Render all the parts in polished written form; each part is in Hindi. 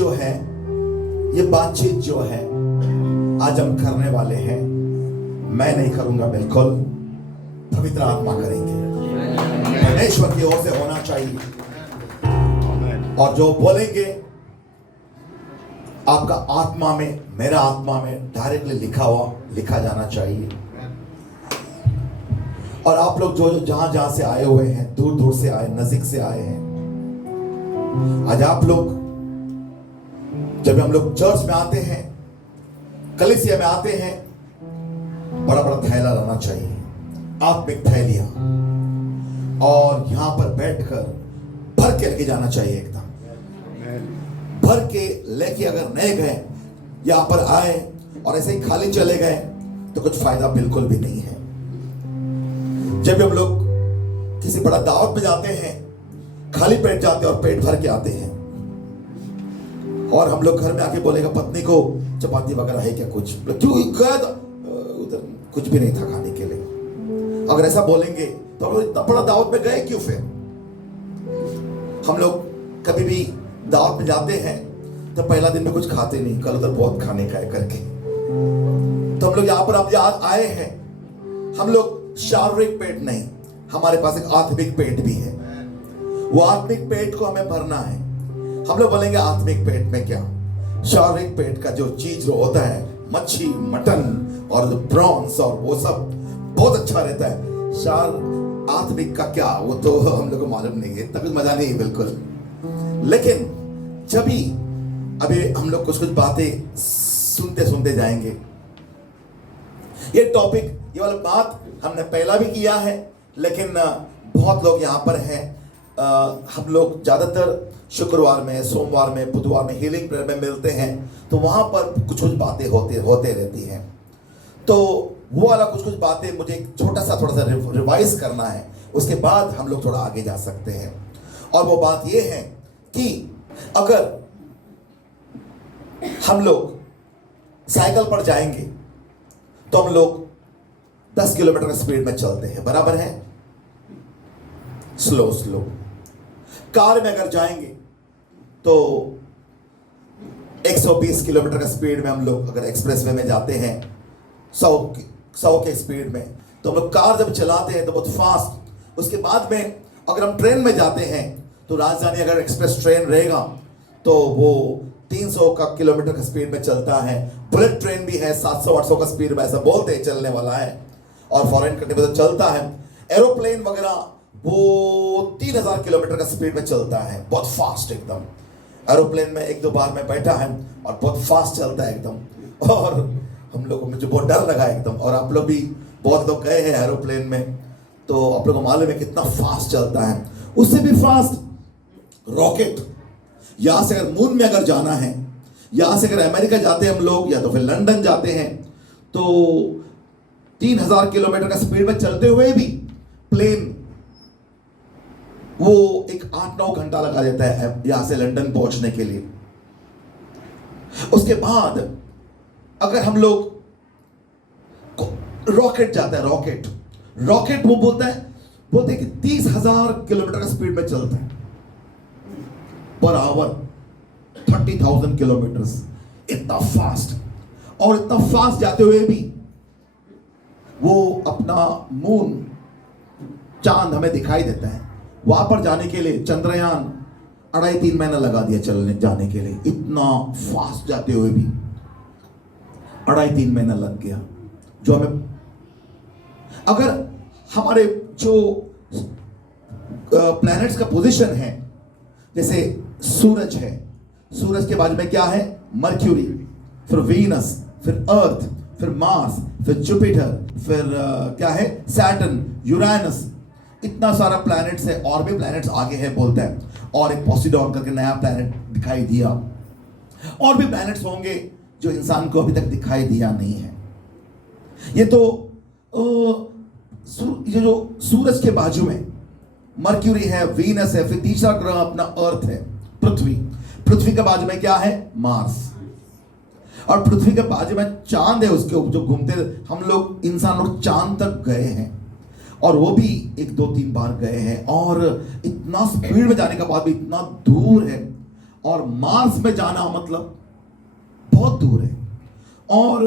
जो है, ये बातचीत जो है आज हम करने वाले हैं, मैं नहीं करूंगा, बिल्कुल पवित्र आत्मा करेंगे। परमेश्वर की ओर से होना चाहिए और जो बोलेंगे आपका आत्मा में, मेरा आत्मा में डायरेक्टली लिखा जाना चाहिए। और आप लोग जो जहां जहां से आए हुए हैं, दूर दूर से आए, नजदीक से आए हैं, आज आप लोग, जब हम लोग चर्च में आते हैं, कलीसिया में आते हैं, बड़ा बड़ा थैला लाना चाहिए, आत्मिक थैलियां, और यहां पर बैठकर भर के लेके जाना चाहिए, एकदम भर के लेके। अगर नहीं गए, यहां पर आए और ऐसे ही खाली चले गए तो कुछ फायदा बिल्कुल भी नहीं है। जब भी हम लोग किसी बड़ा दावत में जाते हैं, खाली पेट जाते हैं और पेट भर के आते हैं, और हम लोग घर में आके बोलेगा पत्नी को चपाती वगैरह है क्या, कुछ क्यों उधर कुछ भी नहीं था खाने के लिए। अगर ऐसा बोलेंगे तो हम लोग इतना बड़ा दावत में गए क्यों? फिर हम लोग कभी भी दावत में जाते हैं तो पहला दिन में कुछ खाते नहीं, कल उधर बहुत खाने का है करके। तो हम लोग यहाँ पर अब याद आए हैं, हम लोग शारीरिक पेट नहीं, हमारे पास एक आत्मिक पेट भी है। वो आत्मिक पेट को हमें भरना है। हम लोग बोलेंगे आत्मिक पेट में क्या, शारीरिक पेट का जो चीज जो होता है, मच्छी, मटन और प्रॉन्स और वो सब बहुत अच्छा रहता है। आत्मिक का क्या, वो तो हम लोग को मालूम नहीं है, इतना कुछ मजा नहीं है बिल्कुल। लेकिन जब भी अभी हम लोग कुछ कुछ बातें सुनते सुनते जाएंगे, ये टॉपिक, ये वाला बात हमने पहला भी किया है, लेकिन बहुत लोग यहाँ पर हैं। हम लोग ज़्यादातर शुक्रवार में, सोमवार में, बुधवार में हीलिंग प्रेयर में मिलते हैं, तो वहाँ पर कुछ कुछ बातें होते रहती हैं। तो वो वाला कुछ कुछ बातें मुझे थोड़ा सा रिवाइज करना है, उसके बाद हम लोग थोड़ा आगे जा सकते हैं। और वो बात ये है कि अगर हम लोग साइकिल पर जाएंगे तो हम लोग 10 किलोमीटर की स्पीड में चलते हैं, बराबर है, स्लो स्लो। कार में अगर जाएंगे तो 120 किलोमीटर का स्पीड में हम लोग, अगर एक्सप्रेसवे में जाते हैं 100 के स्पीड में, तो हम लोग कार जब चलाते हैं तो बहुत फास्ट। उसके बाद में अगर हम ट्रेन में जाते हैं तो राजधानी अगर एक्सप्रेस ट्रेन रहेगा तो वो 300 किलोमीटर का स्पीड में चलता है। बुलेट ट्रेन भी है 700-800 का स्पीड में, ऐसा बोलते हैं, चलने वाला है, और फॉरेन कंट्री में तो चलता है। एरोप्लेन वगैरह वो 3000 किलोमीटर का स्पीड में चलता है, बहुत फास्ट एकदम। एरोप्लेन में 1-2 बार में बैठा है और बहुत फास्ट चलता है एकदम, और हम लोग, मुझे बहुत डर लगा एकदम। और आप लोग भी बहुत लोग गए हैं एरोप्लेन में, तो आप लोग को मालूम है कितना फास्ट चलता है। उससे भी फास्ट रॉकेट, यहां से अगर मून में अगर जाना है, यहां से अगर अमेरिका जाते हैं हम लोग, या तो फिर लंदन जाते हैं, तो 3000 किलोमीटर का स्पीड में चलते हुए भी प्लेन वो एक 8-9 घंटा लगा देता है यहां से लंदन पहुंचने के लिए। उसके बाद अगर हम लोग रॉकेट जाता है, रॉकेट वो बोलते हैं कि 30,000 किलोमीटर का स्पीड में चलता है पर आवर, 30,000 किलोमीटर, इतना फास्ट। और इतना फास्ट जाते हुए भी वो अपना मून, चांद हमें दिखाई देता है। वहां पर जाने के लिए चंद्रयान 2.5-3 महीना लगा दिया जाने के लिए, इतना फास्ट जाते हुए भी 2.5-3 महीना लग गया। जो हमें, अगर हमारे जो प्लैनेट्स का पोजीशन है, जैसे सूरज है, सूरज के बाजू में क्या है, मर्क्यूरी, फिर वीनस, फिर अर्थ, फिर मार्स, फिर जुपिटर, फिर क्या है, सैटर्न, यूरेनस, इतना सारा प्लैनेट्स है। और भी प्लैनेट्स आगे है बोलता है, और एक पॉसिडॉन करके नया प्लैनेट दिखाई दिया। और भी प्लैनेट्स होंगे जो इंसान को अभी तक दिखाई दिया नहीं है। ये तो ये जो सूरज के बाजू में मर्क्यूरी है, वीनस है, फिर तीसरा ग्रह अपना अर्थ है, पृथ्वी के बाजू में क्या है, मार्स, और पृथ्वी के बाजू में चांद है, उसके जो घूमते। हम लोग, इंसान लोग चांद तक गए हैं, और वो भी 1-2-3 बार गए हैं, और इतना स्पीड में जाने के बाद भी इतना दूर है। और मार्स में जाना मतलब बहुत दूर है। और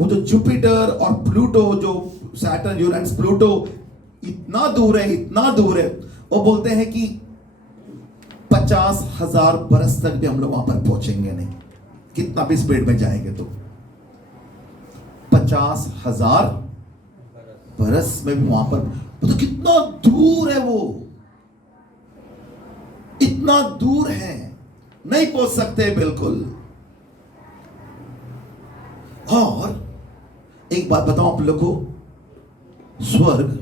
वो जो जुपिटर और प्लूटो, जो सैटर्न, यूरेनस, प्लूटो इतना दूर है, इतना दूर है, वो बोलते हैं कि 50,000 बरस तक भी हम लोग वहां पर पहुंचेंगे नहीं, कितना भी स्पीड में जाएंगे तो। 50,000 बरस में भी वहां पर, तो कितना दूर है वो, इतना दूर है, नहीं पहुंच सकते बिल्कुल। और एक बात बताऊं आप लोगों को, स्वर्ग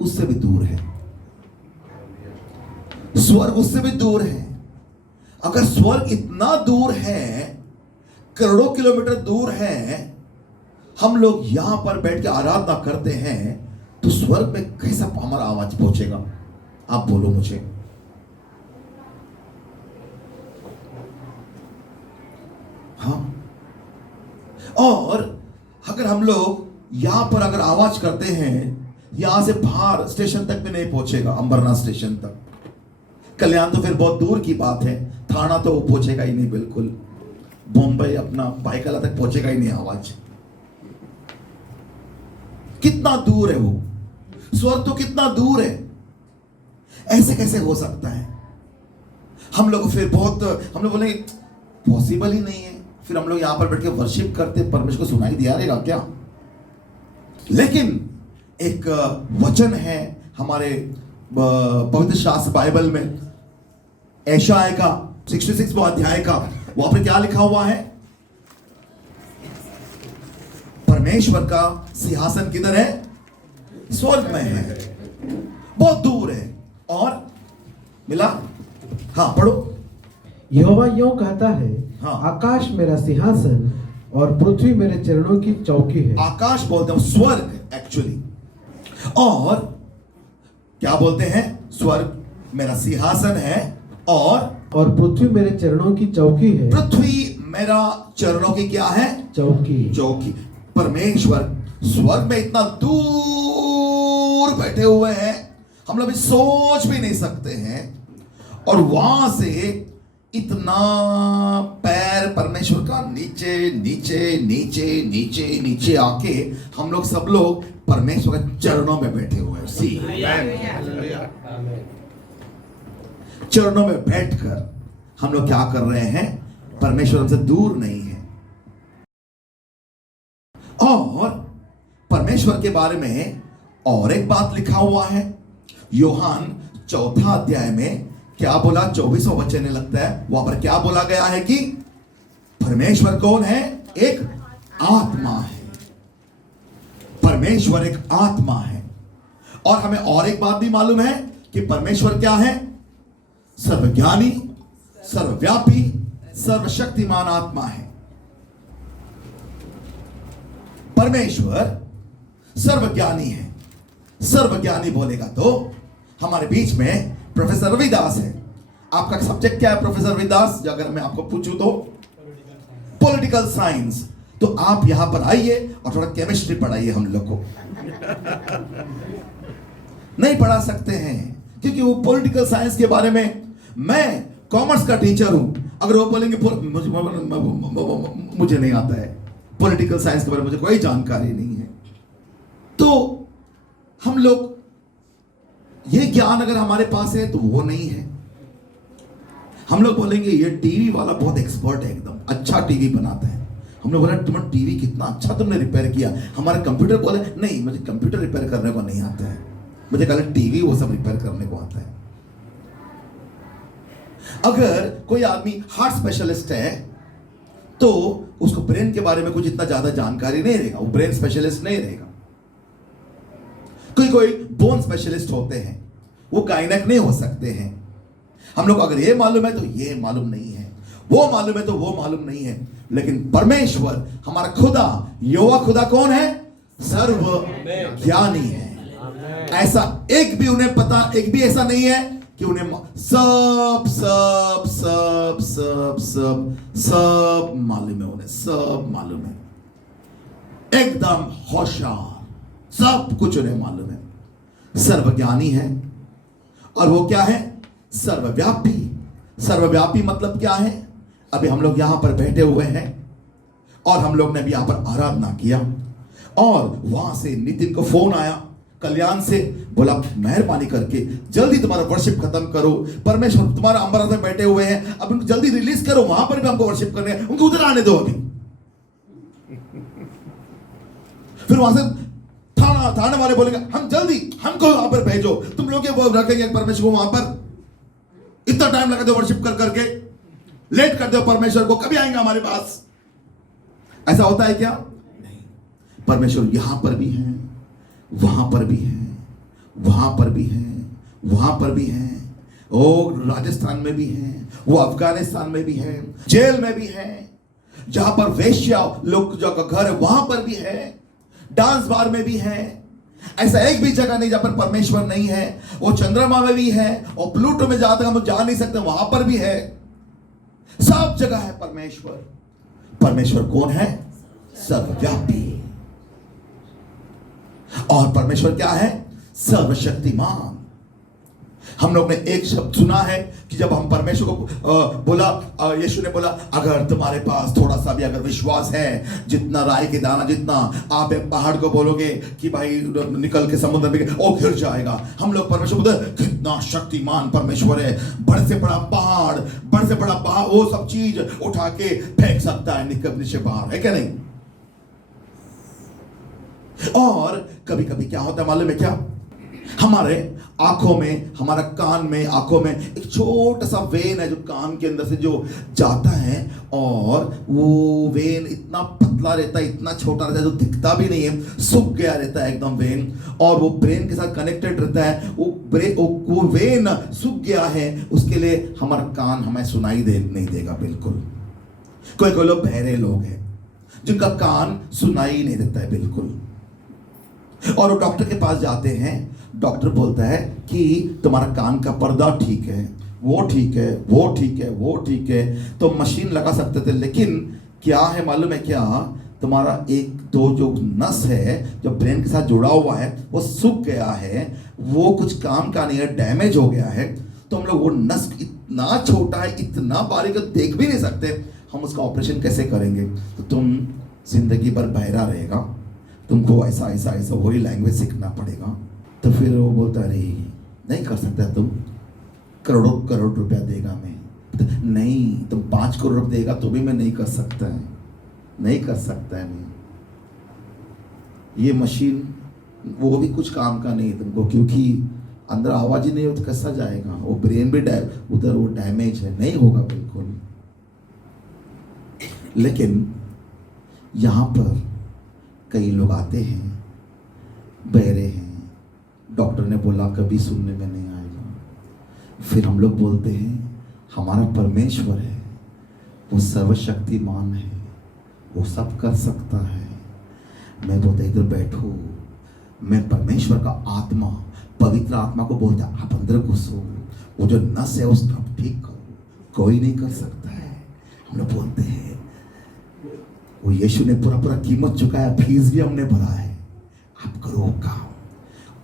उससे भी दूर है, स्वर्ग उससे भी दूर है। अगर स्वर्ग इतना दूर है, करोड़ों किलोमीटर दूर है, हम लोग यहां पर बैठ के आराधना करते हैं, तो स्वर्ग में कैसा हमारा आवाज पहुंचेगा? आप बोलो मुझे। हाँ, और अगर हम लोग यहां पर अगर आवाज करते हैं, यहां से बाहर स्टेशन तक भी नहीं पहुंचेगा, अंबरनाथ स्टेशन तक। कल्याण तो फिर बहुत दूर की बात है, थाना तो वो पहुंचेगा ही नहीं बिल्कुल, बॉम्बे अपना पाइकला तक पहुंचेगा ही नहीं आवाज। कितना दूर है वो, स्वर्ग तो कितना दूर है, ऐसे कैसे हो सकता है? हम लोग फिर बहुत, हम लोग बोलेंगे पॉसिबल ही नहीं है, फिर हम लोग यहां पर बैठ के वर्शिप करते, परमेश्वर को सुनाई दिया रहेगा क्या? लेकिन एक वचन है हमारे पवित्र शास्त्र बाइबल में, यशायाह का 66वां अध्याय का, वहां पर क्या लिखा हुआ है? परमेश्वर का सिंहासन किधर है? स्वर्ग में है, बहुत दूर है। और मिला? हाँ पढ़ो। यहोवा यूं कहता है, हाँ। आकाश मेरा सिंहासन और पृथ्वी मेरे चरणों की चौकी है। आकाश बोलते हैं स्वर्ग एक्चुअली, और क्या बोलते हैं? स्वर्ग मेरा सिंहासन है और पृथ्वी मेरे चरणों की चौकी है। पृथ्वी मेरा चरणों की क्या है? चौकी। चौकी। परमेश्वर स्वर्ग में इतना दूर बैठे हुए हैं, हम लोग भी सोच भी नहीं सकते हैं, और वहां से इतना पैर परमेश्वर का नीचे नीचे नीचे नीचे नीचे आके हम लोग सब लोग परमेश्वर के चरणों में बैठे हुए हैं। सी चरणों में बैठकर हम लोग क्या कर रहे हैं? परमेश्वर हमसे दूर नहीं है। और परमेश्वर के बारे में और एक बात लिखा हुआ है, यूहन्ना 4 अध्याय में क्या बोला? 24वां वचन लगता है, वहां पर क्या बोला गया है कि परमेश्वर कौन है? एक आत्मा है। परमेश्वर एक आत्मा है। और हमें और एक बात भी मालूम है कि परमेश्वर क्या है? सर्वज्ञानी, सर्वव्यापी, सर्वशक्तिमान आत्मा है। परमेश्वर सर्वज्ञानी है। सर्वज्ञानी बोलेगा तो हमारे बीच में प्रोफेसर रविदास है। आपका सब्जेक्ट क्या है प्रोफेसर रविदास? अगर मैं आपको पूछूं तो पॉलिटिकल साइंस, तो आप यहां पर आइए और थोड़ा केमिस्ट्री पढ़ाइए हम लोग को। नहीं पढ़ा सकते हैं क्योंकि वो पॉलिटिकल साइंस के बारे में, मैं कॉमर्स का टीचर हूं, अगर वो बोलेंगे मुझे नहीं आता है पॉलिटिकल साइंस के बारे में, मुझे कोई जानकारी नहीं है, तो हम लोग ये ज्ञान अगर हमारे पास है तो वो नहीं है। हम लोग बोलेंगे ये टीवी वाला बहुत एक्सपर्ट है, एकदम अच्छा टीवी बनाता है। हम लोग बोले तुम्हारा टीवी कितना अच्छा तुमने रिपेयर किया। हमारा कंप्यूटर बोले नहीं, मुझे कंप्यूटर रिपेयर करने को नहीं आता है, मुझे कल टीवी वो सब रिपेयर करने को आता है। अगर कोई आदमी हार्ट स्पेशलिस्ट है तो उसको ब्रेन के बारे में कुछ इतना ज्यादा जानकारी नहीं रहेगा, वो ब्रेन स्पेशलिस्ट नहीं रहेगा। कोई बोन स्पेशलिस्ट होते हैं, वो गायनेक नहीं हो सकते हैं। हम लोग अगर ये मालूम है तो ये मालूम नहीं है, वो मालूम है तो वो मालूम नहीं है। लेकिन परमेश्वर हमारा खुदा, यहोवा खुदा कौन है? सर्व ज्ञानी है। ऐसा एक भी उन्हें पता, एक भी ऐसा नहीं है कि उन्हें सब सब सब सब सब सब मालूम है, उन्हें सब मालूम है, एकदम होशियार, सब कुछ उन्हें मालूम है। सर्वज्ञानी है। और वो क्या है? सर्वव्यापी। सर्वव्यापी मतलब क्या है? अभी हम लोग यहां पर बैठे हुए हैं और हम लोग ने भी यहां पर आराधना किया और वहां से नितिन को फोन आया कल्याण से, बोला मेहरबानी करके जल्दी तुम्हारा वर्शिप खत्म करो, परमेश्वर तुम्हारा अमृत में बैठे हुए हैं, अब उनको जल्दी रिलीज करो, वहां पर भी हमको वर्शिप करने हैं, उनको उधर आने दो अभी। फिर वहां से थाने वाले बोलेंगे हम जल्दी हमको वहां पर भेजो, तुम लोग रखेंगे परमेश्वर को वहां पर, इतना टाइम लगा दो वर्शिप कर करके, लेट कर दो परमेश्वर को, कभी आएंगे हमारे पास। ऐसा होता है क्या? नहीं। परमेश्वर यहां पर भी है, वहां पर भी है, वहां पर भी है, वहां पर भी है, और राजस्थान में भी है, वो अफगानिस्तान में भी है, जेल में भी है, जहां पर वेश्या लोग जो घर है वहां पर भी है, डांस बार में भी है। ऐसा एक भी जगह नहीं जहां पर परमेश्वर नहीं है। वो चंद्रमा में भी है और प्लूटो में जहां तक हम जा नहीं सकते वहां पर भी है, सब जगह है परमेश्वर। परमेश्वर कौन है? सर्वव्यापी। और परमेश्वर क्या है? सर्वशक्तिमान। हम लोग ने एक शब्द सुना है कि जब हम परमेश्वर को बोला, यीशु ने बोला अगर तुम्हारे पास थोड़ा सा भी अगर विश्वास है, जितना राई के दाना जितना, आप एक पहाड़ को बोलोगे कि भाई निकल के समुद्र में, ओ गिर जाएगा। हम लोग परमेश्वर बोलते कितना शक्तिमान परमेश्वर है, बड़े से बड़ा पहाड़, बड़े से बड़ा पहाड़ वो सब चीज उठा के फेंक सकता है निकलने से बाहर, है क्या नहीं? और कभी कभी क्या होता है मालूम है क्या? हमारे आंखों में, हमारा कान में, आंखों में एक छोटा सा वेन है जो कान के अंदर से जो जाता है, और वो वेन इतना पतला रहता है, इतना छोटा रहता है, जो दिखता भी नहीं है, सूख गया रहता है एकदम वेन, और वो ब्रेन के साथ कनेक्टेड रहता है। वो वेन सूख गया है, उसके लिए हमारा कान हमें सुनाई नहीं देगा बिल्कुल। कोई लोग बहरे लोग हैं जिनका कान सुनाई नहीं देता है बिल्कुल, और वो डॉक्टर के पास जाते हैं, डॉक्टर बोलता है कि तुम्हारा कान का पर्दा ठीक है, वो ठीक है, वो ठीक है, वो ठीक है, तो मशीन लगा सकते थे, लेकिन क्या है मालूम है क्या? तुम्हारा एक दो जो नस है जो ब्रेन के साथ जुड़ा हुआ है वो सूख गया है, वो कुछ काम का नहीं है, डैमेज हो गया है। तो हम लोग वो नस इतना छोटा है, इतना बारीक देख भी नहीं सकते, हम उसका ऑपरेशन कैसे करेंगे? तो तुम जिंदगी भर बहरा रहेगा, तुमको ऐसा ऐसा ऐसा वही लैंग्वेज सीखना पड़ेगा। तो फिर वो बोलता अरे नहीं कर सकता, तुम करोड़ों करोड़ रुपया देगा मैं, तो नहीं, तुम 5 करोड़ देगा तो भी मैं नहीं कर सकता है, नहीं कर सकता है मैं, ये मशीन वो भी कुछ काम का नहीं तुमको, क्योंकि अंदर आवाज ही नहीं हो तो कैसा जाएगा, वो ब्रेन भी उधर वो डैमेज है, नहीं होगा बिल्कुल। लेकिन यहाँ पर कई लोग आते हैं, बहरे हैं, डॉक्टर ने बोला कभी सुनने में नहीं आएगा। फिर हम लोग बोलते हैं हमारा परमेश्वर है, वो सर्वशक्तिमान है, वो सब कर सकता है। मैं बोलता इधर बैठो, मैं परमेश्वर का आत्मा, पवित्र आत्मा को बोलता आप अंदर घुसो, वो जो नस है उसको आप ठीक करो, कोई नहीं कर सकता है। हम लोग बोलते हैं वो यीशु ने पूरा कीमत चुकाया, फीस भी हमने भरा है, आप करो काम।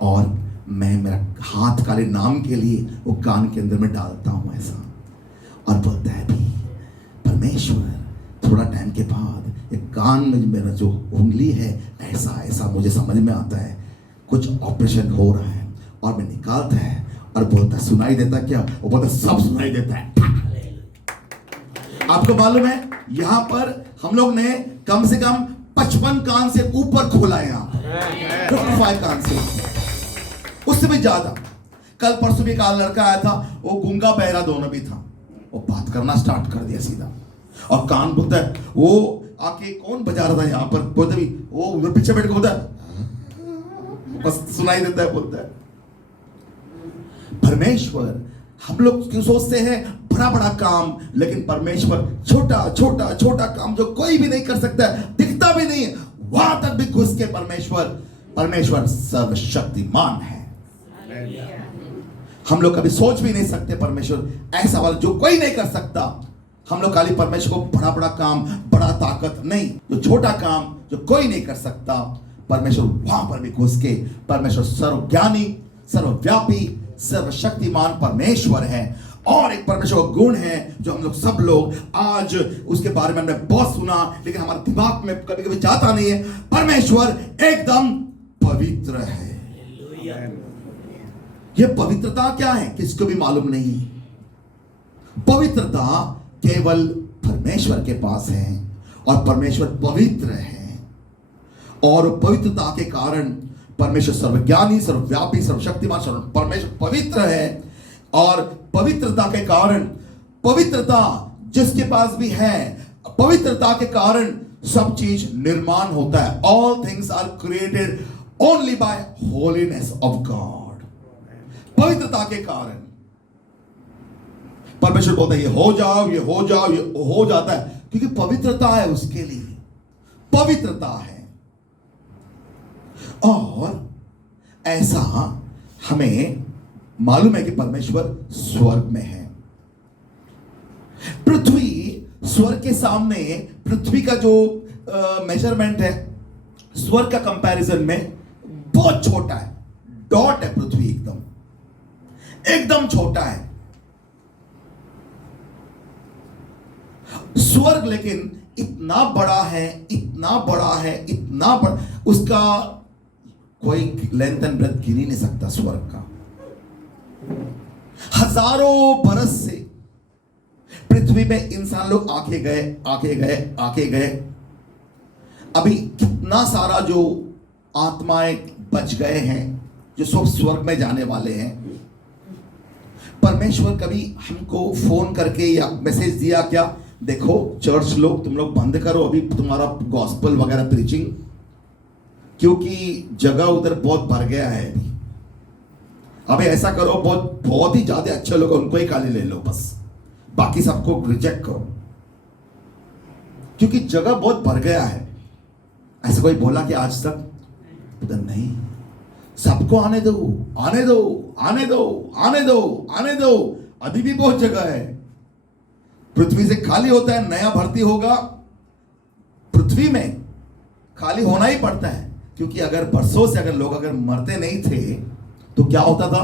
और मैं मेरा हाथ काले नाम के लिए वो कान के अंदर में डालता हूं ऐसा, और बोलता है भी परमेश्वर थोड़ा टाइम के बाद एक कान में मेरा जो उंगली है ऐसा ऐसा मुझे समझ में आता है कुछ ऑपरेशन हो रहा है, और मैं निकालता है और बोलता है सुनाई देता क्या? वो बोलता सब सुनाई देता है। आपको मालूम है यहां पर हम लोग ने कम से कम 55 कान से ऊपर खोला है, यहाँ 55 कान से, उससे भी ज्यादा। कल परसों भी एक लड़का आया था, वो गूंगा बहरा दोनों भी था, वो बात करना स्टार्ट कर दिया सीधा, और कान बोलता है, वो आके कौन बजा रहा था यहाँ पर, बोलते भी वो उधर पीछे बैठ के बोलता है, बस सुनाई देता है, बोलता है। परमेश्वर, हम लोग क्यों सोचते हैं बड़ा बड़ा काम, लेकिन परमेश्वर छोटा छोटा छोटा काम जो कोई भी नहीं कर सकता, दिखता भी नहीं, वहां तक भी घुस के परमेश्वर सर्वशक्तिमान है। हम लोग कभी सोच भी नहीं सकते परमेश्वर ऐसा वाला जो कोई नहीं कर सकता। हम लोग खाली परमेश्वर को बड़ा बड़ा काम, बड़ा ताकत नहीं, जो छोटा काम जो कोई नहीं कर सकता, परमेश्वर वहां पर भी घुस के, परमेश्वर सर्वज्ञानी, सर्वव्यापी, सर्वशक्तिमान परमेश्वर है। और एक परमेश्वर का गुण है जो हम लोग सब लोग आज उसके बारे में हमने बहुत सुना, लेकिन हमारे दिमाग में कभी कभी जाता नहीं है। परमेश्वर एकदम पवित्र है। यह पवित्रता क्या है किसको भी मालूम नहीं। पवित्रता केवल परमेश्वर के पास है और परमेश्वर पवित्र है, और पवित्रता के कारण परमेश्वर सर्वज्ञानी, सर्वव्यापी, सर्वशक्तिमान, परमेश्वर पवित्र है। और पवित्रता के कारण, पवित्रता जिसके पास भी है, पवित्रता के कारण सब चीज निर्माण होता है। All things are created only by holiness of God. पवित्रता के कारण परमेश्वर बोलता है ये हो जाओ, ये हो जाओ, ये हो जाता है, क्योंकि पवित्रता है उसके लिए, पवित्रता है। और ऐसा हमें मालूम है कि परमेश्वर स्वर्ग में है। पृथ्वी स्वर्ग के सामने, पृथ्वी का जो मेजरमेंट है स्वर्ग का कंपैरिजन में बहुत छोटा है। डॉट है पृथ्वी, एकदम छोटा है स्वर्ग, लेकिन इतना बड़ा है, इतना बड़ा है, इतना बड़ा, उसका कोई लेंथ एंड ब्रेथ गिन ही नहीं सकता स्वर्ग का। हजारों बरस से पृथ्वी में इंसान लोग आके गए। अभी कितना सारा जो आत्माएं बच गए हैं जो सब स्वर्ग में जाने वाले हैं। परमेश्वर कभी हमको फोन करके या मैसेज दिया क्या, देखो चर्च लोग तुम लोग बंद करो अभी तुम्हारा गॉस्पेल वगैरह प्रीचिंग, क्योंकि जगह उधर बहुत भर गया है। अभी ऐसा करो, बहुत ही ज्यादा अच्छे लोग उनको ही खाली ले लो, बस बाकी सबको रिजेक्ट करो, क्योंकि जगह बहुत भर गया है। ऐसा कोई बोला कि आज तक? उधर नहीं, सबको आने दो, आने दो, आने दो, आने दो, आने दो। अभी भी बहुत जगह है। पृथ्वी से खाली होता है, नया भर्ती होगा। पृथ्वी में खाली होना ही पड़ता है, क्योंकि अगर बरसों से अगर लोग अगर मरते नहीं थे तो क्या होता था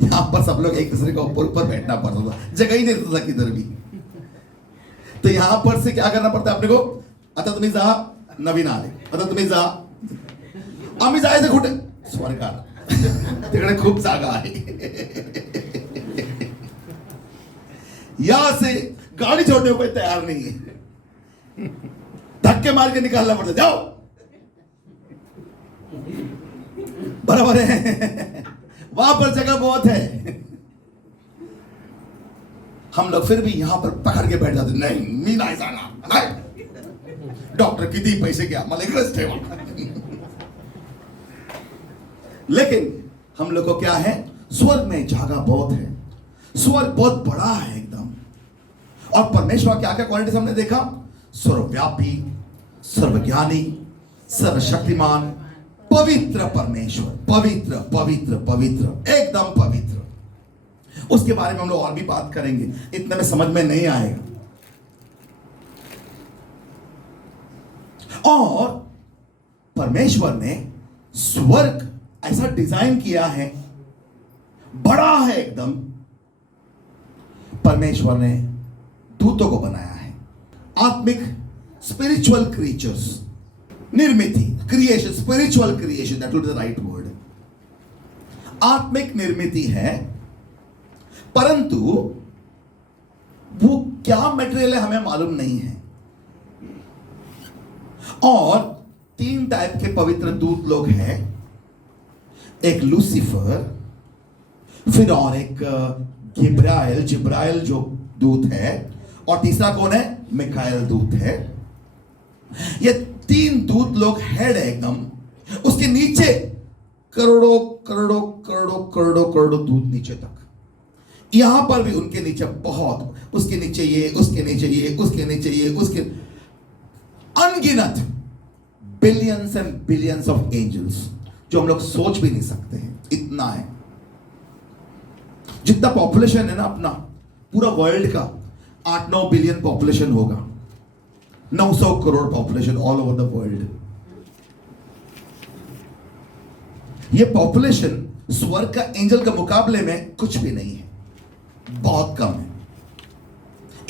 यहां पर सब लोग एक दूसरे के ऊपर बैठना पड़ता था, जगह ही नहीं रहता था किधर भी। तो यहां पर से क्या करना पड़ता है अपने को? आता तुम्ही जा, नवीन आले, आता तुम्ही जा, आम्ही जायचं कुठे? स्वर्गात, तिकडे खूप जागा आहे। यहां से गाड़ी छोड़ने को कोई तैयार नहीं है, धक्के मार के निकालना पड़ता, जाओ। बराबर है, वहां पर जगह बहुत है। हम लोग फिर भी यहां पर पकड़ के बैठ जाते, नहीं मी नाही जाणार, नाही, डॉक्टर किती पैसे घ्या, मला इकडेच ठेवा। लेकिन हम लोग को क्या है, स्वर्ग में जगह बहुत है, स्वर्ग बहुत बड़ा है एकदम। और परमेश्वर क्या क्या क्वालिटीज हमने देखा? सर्वव्यापी, सर्वज्ञानी, सर्वशक्तिमान, पवित्र परमेश्वर, पवित्र पवित्र पवित्र, एकदम पवित्र। उसके बारे में हम लोग और भी बात करेंगे, इतने में समझ में नहीं आएगा। और परमेश्वर ने स्वर्ग ऐसा डिजाइन किया है, बड़ा है एकदम। परमेश्वर ने दूतों को बनाया है, आत्मिक स्पिरिचुअल क्रीचर्स, निर्मिति, creation, spiritual creation, that would be the right word. आत्मिक निर्मिति है, परंतु वो क्या मटेरियल है हमें मालूम नहीं है। और 3 टाइप के पवित्र दूत लोग हैं, एक लूसीफर, फिर और एक जिब्राइल जो दूत है, और तीसरा कौन है? मिकाएल दूत है। ये 3 दूत लोग हेड है एकदम, उसके नीचे करोड़ों करोड़ों करोड़ों करोड़ों करोड़ों दूत नीचे तक। यहां पर भी उनके नीचे बहुत, उसके नीचे ये, उसके नीचे ये, उसके नीचे ये, उसके अनगिनत billions and billions of angels, जो हम लोग सोच भी नहीं सकते हैं, इतना है। जितना पॉपुलेशन है ना अपना पूरा वर्ल्ड का, 8-9 बिलियन पॉपुलेशन होगा, 900 crore population all over the world. ये पॉपुलेशन स्वर्ग का एंजल के मुकाबले में कुछ भी नहीं है। बहुत कम है।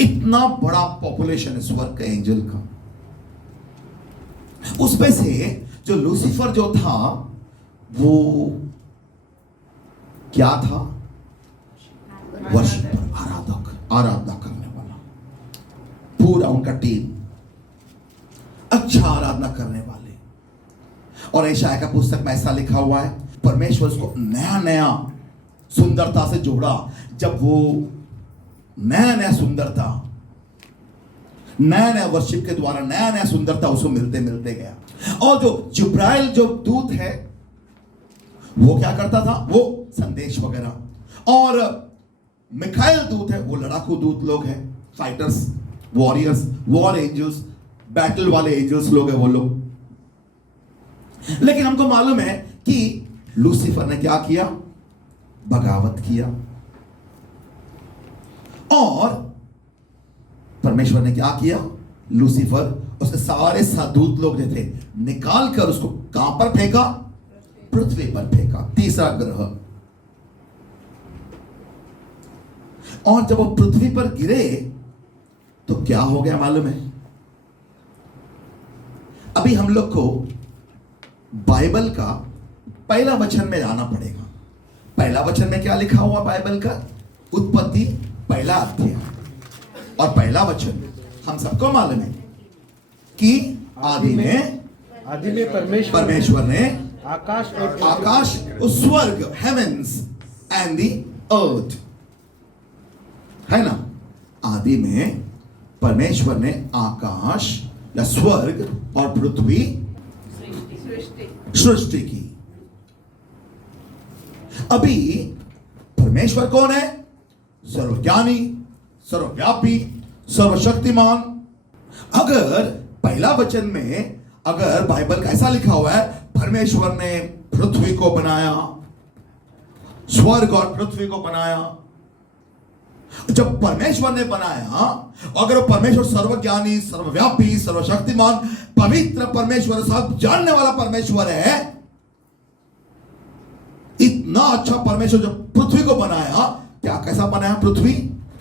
इतना बड़ा पॉपुलेशन है स्वर्ग के एंजल का। उसमें से जो लूसीफर जो था वो क्या था? वर्शिपर, आराधना करने वाला। पूरा उनका टीम अच्छा आराधना करने वाले। और यशायाह का पुस्तक में ऐसा लिखा हुआ है, परमेश्वर उसको नया नया सुंदरता से जोड़ा। जब वो नया नया सुंदरता, नया नया वर्शिप के द्वारा नया नया सुंदरता उसको मिलते मिलते गया। और जो जिब्राइल जो दूत है वो क्या करता था? वो संदेश वगैरह। और मिखाइल दूत है, वो लड़ाकू दूत लोग हैं, fighters, warriors, war angels, battle वाले एंजल्स लोग हैं वो लोग। लेकिन हमको मालूम है कि लूसीफर ने क्या किया? बगावत किया। और परमेश्वर ने क्या किया? लूसीफर उसके सारे सादूत लोग जो थे निकाल कर उसको कहां पर फेंका? पृथ्वी पर फेंका, तीसरा ग्रह। और जब वो पृथ्वी पर गिरे तो क्या हो गया मालूम है? अभी हम लोग को बाइबल का पहला वचन में जाना पड़ेगा। पहला वचन में क्या लिखा हुआ बाइबल का? उत्पत्ति पहला अध्याय। और पहला वचन हम सबको मालूम है कि आदि में परमेश्वर ने आकाश, स्वर्ग, हेवेंस एंड द अर्थ, है ना? आदि में परमेश्वर ने आकाश या स्वर्ग और पृथ्वी सृष्टि की। अभी परमेश्वर कौन है? सर्वज्ञानी, सर्वव्यापी, सर्वशक्तिमान। अगर पहला वचन में अगर बाइबल का ऐसा लिखा हुआ है, परमेश्वर ने पृथ्वी को बनाया, स्वर्ग और पृथ्वी को बनाया। जब परमेश्वर ने बनाया, अगर परमेश्वर सर्वज्ञानी, सर्वव्यापी, सर्वशक्तिमान, पवित्र परमेश्वर, सब जानने वाला परमेश्वर है, इतना अच्छा परमेश्वर जब पृथ्वी को बनाया, क्या कैसा बनाया पृथ्वी?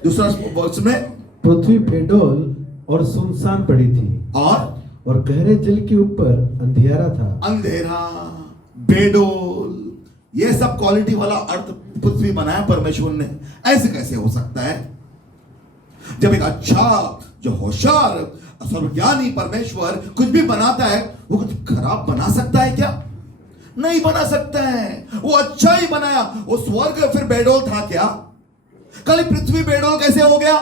दूसरा वर्ष में पृथ्वी बेडोल और सुनसान पड़ी थी और गहरे जल के ऊपर अंधियारा था। अंधेरा, बेडोल, ये सब क्वालिटी वाला अर्थ पृथ्वी बनाया परमेश्वर ने। ऐसे कैसे हो सकता है? जब एक अच्छा, जो होशियार, सर्वज्ञानी परमेश्वर कुछ भी बनाता है, वो कुछ खराब बना सकता है क्या? नहीं बना सकता है। वो अच्छा ही बनाया। वो स्वर्ग फिर बेडोल था क्या? कल पृथ्वी बेडोल कैसे हो गया?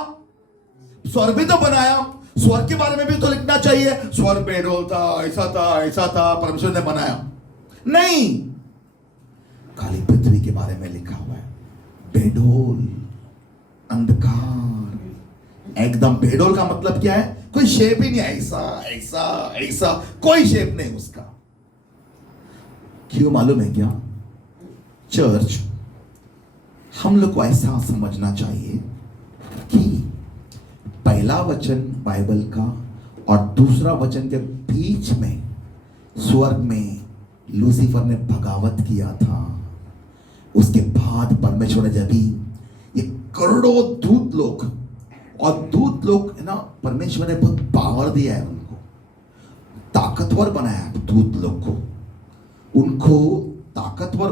स्वर्ग भी तो बनाया, स्वर्ग के बारे में भी तो लिखना चाहिए। स्वर्ग बेडोल था, ऐसा था, परमेश्वर ने बनाया। नहीं, खाली पृथ्वी के बारे में लिखा हुआ है, बेडोल, अंधकार। एकदम बेडोल का मतलब क्या है? कोई शेप ही नहीं, ऐसा कोई शेप नहीं उसका। क्यों मालूम है क्या? चर्च, हम लोग को ऐसा समझना चाहिए कि पहला वचन बाइबल का और दूसरा वचन के बीच में स्वर्ग में लूसीफर ने बगावत किया था। उसके बाद परमेश्वर ने जब ये करोड़ों दूत लोग, और दूत लोग है ना, परमेश्वर ने बहुत पावर दिया है उनको, ताकतवर बनाया है दूत लोग को। उनको ताकतवर,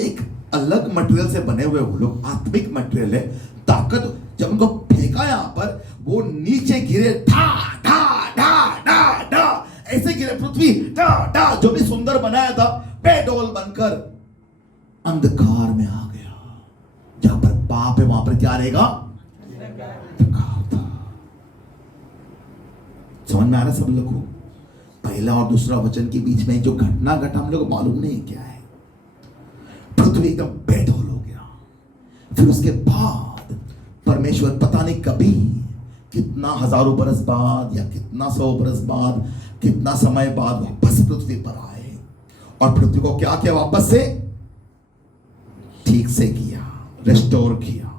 एक अलग मटेरियल से बने हुए वो लोग, आत्मिक मटेरियल है, ताकत। जब उनको फेंका यहां पर, वो नीचे गिरे, ढा ढा ढा ढा ढा, ऐसे गिरे पृथ्वी, ढा ढा। जो भी सुंदर बनाया था, बेडोल बनकर अंधकार में आ गया। जहां पर पाप है वहां पर क्या रहेगा? समझ में आ रहा सब लोग को? पहला और दूसरा वचन के बीच में जो घटना घटा, हम लोग को मालूम नहीं क्या है। पृथ्वी एकदम बेडोल हो गया। फिर उसके बाद परमेश्वर पता नहीं कभी, कितना हजारों बरस बाद या कितना 100 बरस बाद, कितना समय बाद वापस पृथ्वी पर आए और पृथ्वी को क्या किया? वापस से ठीक से किया, रेस्टोर किया।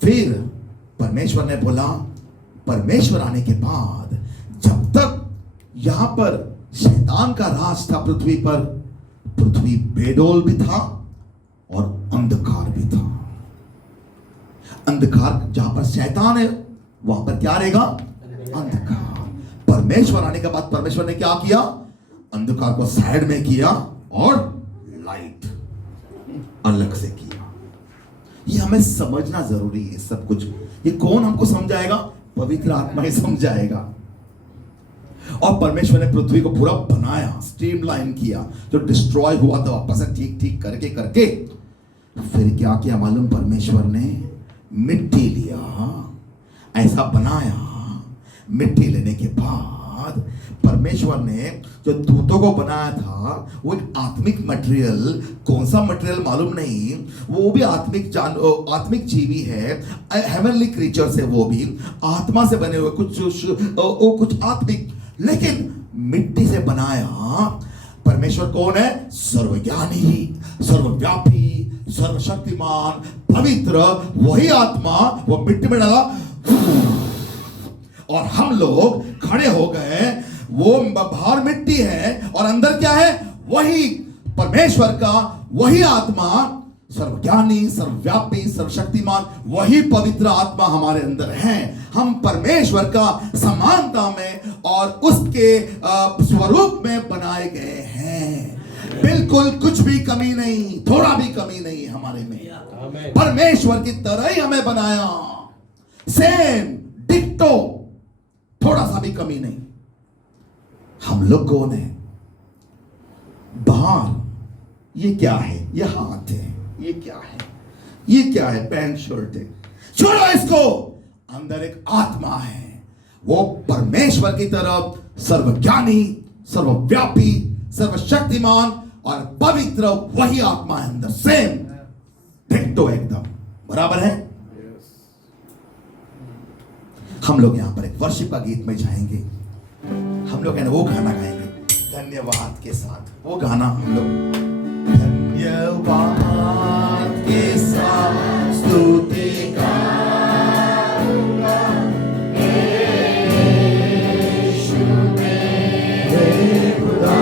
फिर परमेश्वर ने बोला, परमेश्वर आने के बाद जब तक यहां पर शैतान का राज था पृथ्वी पर, पृथ्वी बेडोल भी था और अंधकार भी था। अंधकार, जहां पर शैतान है वहां पर क्या रहेगा? अंधकार। परमेश्वर आने के बाद परमेश्वर ने क्या किया? अंधकार को साइड में किया और लाइट अलग से किया। ये हमें समझना जरूरी है सब कुछ। ये कौन हमको समझाएगा? पवित्र आत्मा ही समझाएगा। और परमेश्वर ने पृथ्वी को पूरा बनाया, स्ट्रीमलाइन किया, जो डिस्ट्रॉय हुआ था वापस से ठीक ठीक करके करके फिर क्या किया मालूम? परमेश्वर ने मिट्टी लिया, ऐसा बनाया। मिट्टी लेने के बाद परमेश्वर ने जो दूतों को बनाया था वो एक आत्मिक मटेरियल, कौन सा मटेरियल मालूम नहीं, वो भी आत्मिक जीवी है, हेवनली क्रीचर्स है, वो भी आत्मा से बने हुए कुछ आत्मिक, लेकिन मिट्टी से बनाया। परमेश्वर कौन है? सर्वज्ञानी, सर्वव्यापी, सर्वशक्तिमान, पवित्र, वही आत्मा वो मिट्टी में डाला और हम लोग खड़े हो गए। वो बाहर मिट्टी है और अंदर क्या है? वही परमेश्वर का वही आत्मा, सर्वज्ञानी, सर्वव्यापी, सर्वशक्तिमान, वही पवित्र आत्मा हमारे अंदर है। हम परमेश्वर का समानता में और उसके स्वरूप में बनाए गए हैं। बिल्कुल कुछ भी कमी नहीं, थोड़ा भी कमी नहीं है हमारे में। परमेश्वर की तरह ही हमें बनाया, सेम डिक्टो, थोड़ा सा भी कमी नहीं। हम लोग कौन है? बाहर ये क्या है? ये हाथ है, ये क्या है? ये क्या है? पैंट शर्ट है, छोड़ो इसको। अंदर एक आत्मा है, वो परमेश्वर की तरफ सर्वज्ञानी, सर्वव्यापी, सर्वशक्तिमान और पवित्र, वही आत्मा है अंदर, सेम डिक्टो, एकदम बराबर है। हम लोग यहां पर एक वर्शिप का गीत में जाएंगे। हम लोग वो गाना गाएंगे धन्यवाद के साथ। वो गाना हम लोग धन्यवाद के साथ स्तुति गाऊंगा, यीशु मेरे खुदा,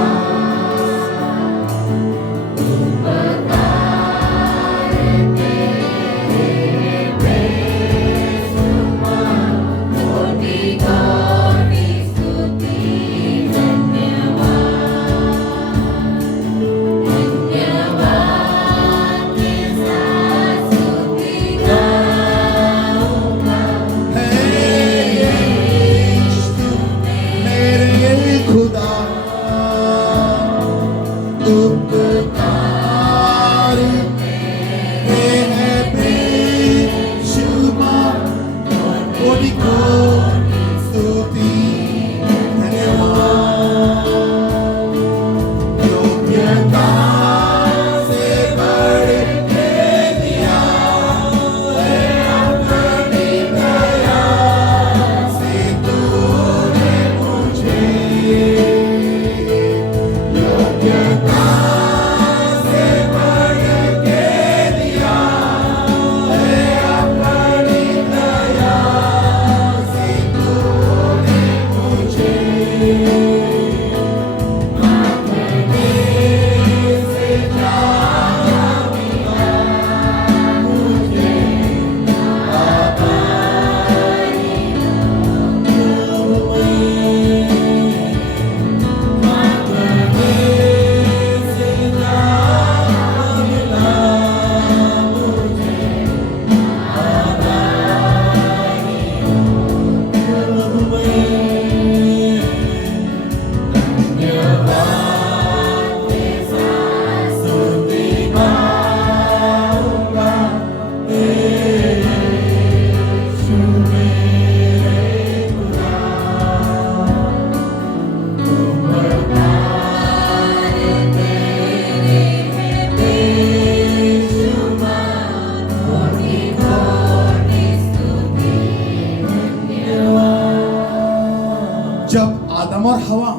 आदम और हवा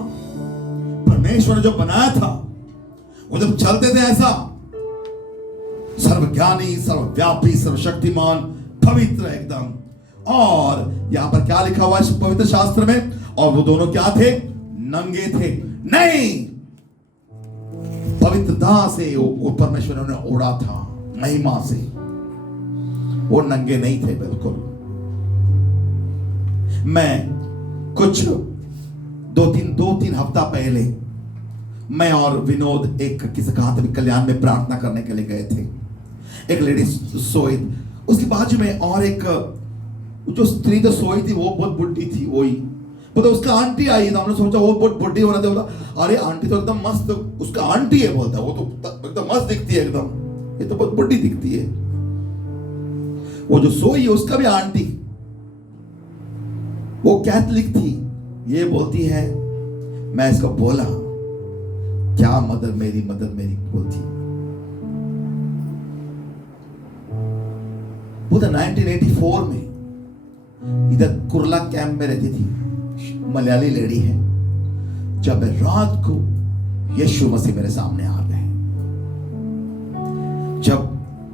परमेश्वर ने जो बनाया था, वो जब चलते थे ऐसा, सर्वज्ञानी, सर्वव्यापी, सर्वशक्तिमान, पवित्र एकदम। और यहां पर क्या लिखा हुआ है इस पवित्र शास्त्र में? और वो दोनों क्या थे? नंगे थे। नहीं, पवित्रता से वो परमेश्वर ने ओढ़ा था, महिमा से। वो नंगे नहीं थे बिल्कुल। मैं कुछ दो तीन हफ्ता पहले मैं और विनोद एक किसी कहां भी कल्याण में प्रार्थना करने के लिए गए थे। एक लेडी सोई, उसके बाजू में और एक जो स्त्री तो सोई थी वो बहुत बुढ़ी थी, वही मतलब उसका आंटी आई। तो हमने सोचा वो बहुत बुढ़ी होना था, बोला अरे आंटी तो एकदम मस्त, उसका आंटी है, बोलता वो तो एकदम मस्त दिखती है एकदम, ये तो बहुत बुढ़ी दिखती है। वो जो सोई है उसका भी आंटी, वो कैथलिक थी। ये बोलती है, मैं इसको बोला क्या मदर मेरी बोलती। वो तो 1984 में इधर कुर्ला कैंप में रहती थी, मलयाली लेडी है। जब रात को यीशु मसीह मेरे सामने आ गए, जब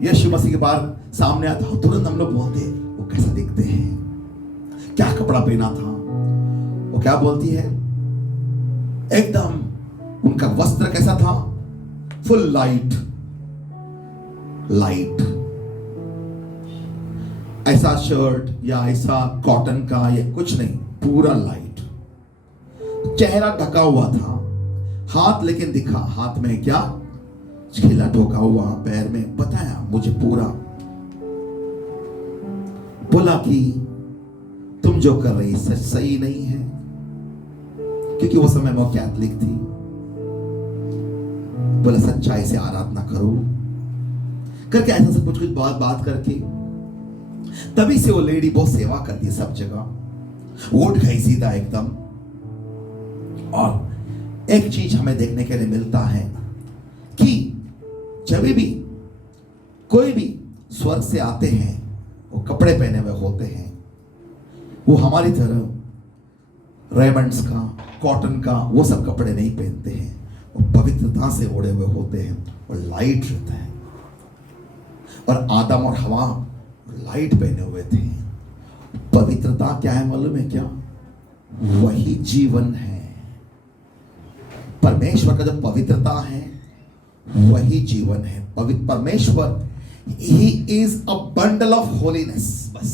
यीशु मसीह के बाद सामने आता तुरंत हम लोग बोलते वो कैसा दिखते हैं, क्या कपड़ा पहना था। वो क्या बोलती है, एकदम उनका वस्त्र कैसा था, फुल लाइट, ऐसा शर्ट या ऐसा कॉटन का या कुछ नहीं, पूरा लाइट। चेहरा ढका हुआ था, हाथ लेकिन दिखा, हाथ में क्या छीला ठोका हुआ, पैर में, बताया मुझे पूरा। बोला कि तुम जो कर रही सच सही नहीं है, क्योंकि वो समय वो कैथलिक थी। बोला सच्चाई से आराधना करो करके, ऐसा सब कुछ बात करके तभी से वो लेडी बहुत सेवा करती है सब जगह। उठ गई सीधा एकदम। और एक चीज हमें देखने के लिए मिलता है कि जब भी कोई भी स्वर्ग से आते हैं वो कपड़े पहने हुए होते हैं, वो हमारी तरह रेमंड्स का, कॉटन का वो सब कपड़े नहीं पहनते हैं। वो पवित्रता से ओढ़े हुए होते हैं और लाइट रहता है। और आदम और हवा लाइट पहने हुए थे। पवित्रता क्या है मालूम है क्या, वही जीवन है। परमेश्वर का जो पवित्रता है वही जीवन है। पवित्र परमेश्वर, he is a bundle of holiness. बस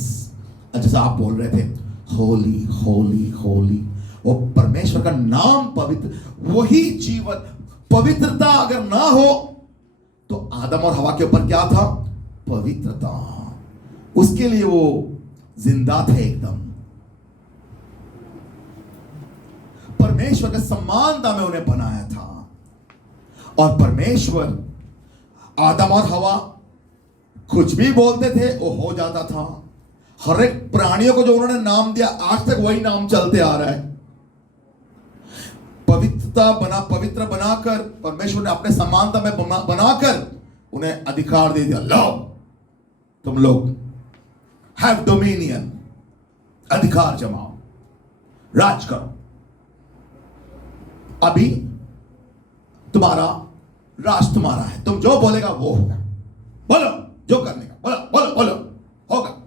जैसा आप बोल रहे थे होली होली होली, वो परमेश्वर का नाम पवित्र, वही जीवन। पवित्रता अगर ना हो तो आदम और हवा के ऊपर क्या था, पवित्रता। उसके लिए वो जिंदा थे एकदम। परमेश्वर के समानता में उन्हें बनाया था। और परमेश्वर आदम और हवा कुछ भी बोलते थे वो हो जाता था। हर एक प्राणियों को जो उन्होंने नाम दिया आज तक वही नाम चलते आ रहा है। पवित्र बनाकर परमेश्वर ने अपने समानता में बनाकर उन्हें अधिकार दे दिया, लो तुम लोग हैव डोमिनियन, अधिकार जमाओ, राज करो। अभी तुम्हारा राज तुम्हारा है, तुम जो बोलेगा वो होगा। बोलो जो करने का, बोलो बोलो बोलो होगा।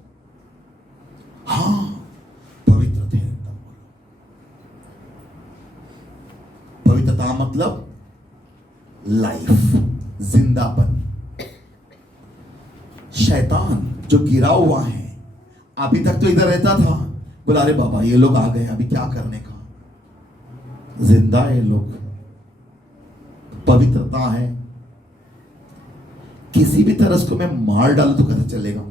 हाँ, पवित्र थे एकदम। पवित्रता मतलब लाइफ, जिंदापन। शैतान जो गिरा हुआ है, अभी तक तो इधर रहता था, बोला अरे बाबा ये लोग आ गए, अभी क्या करने का, जिंदा है लोग। पवित्रता है, किसी भी तरह उसको मैं मार डालू तो कैसे चलेगा,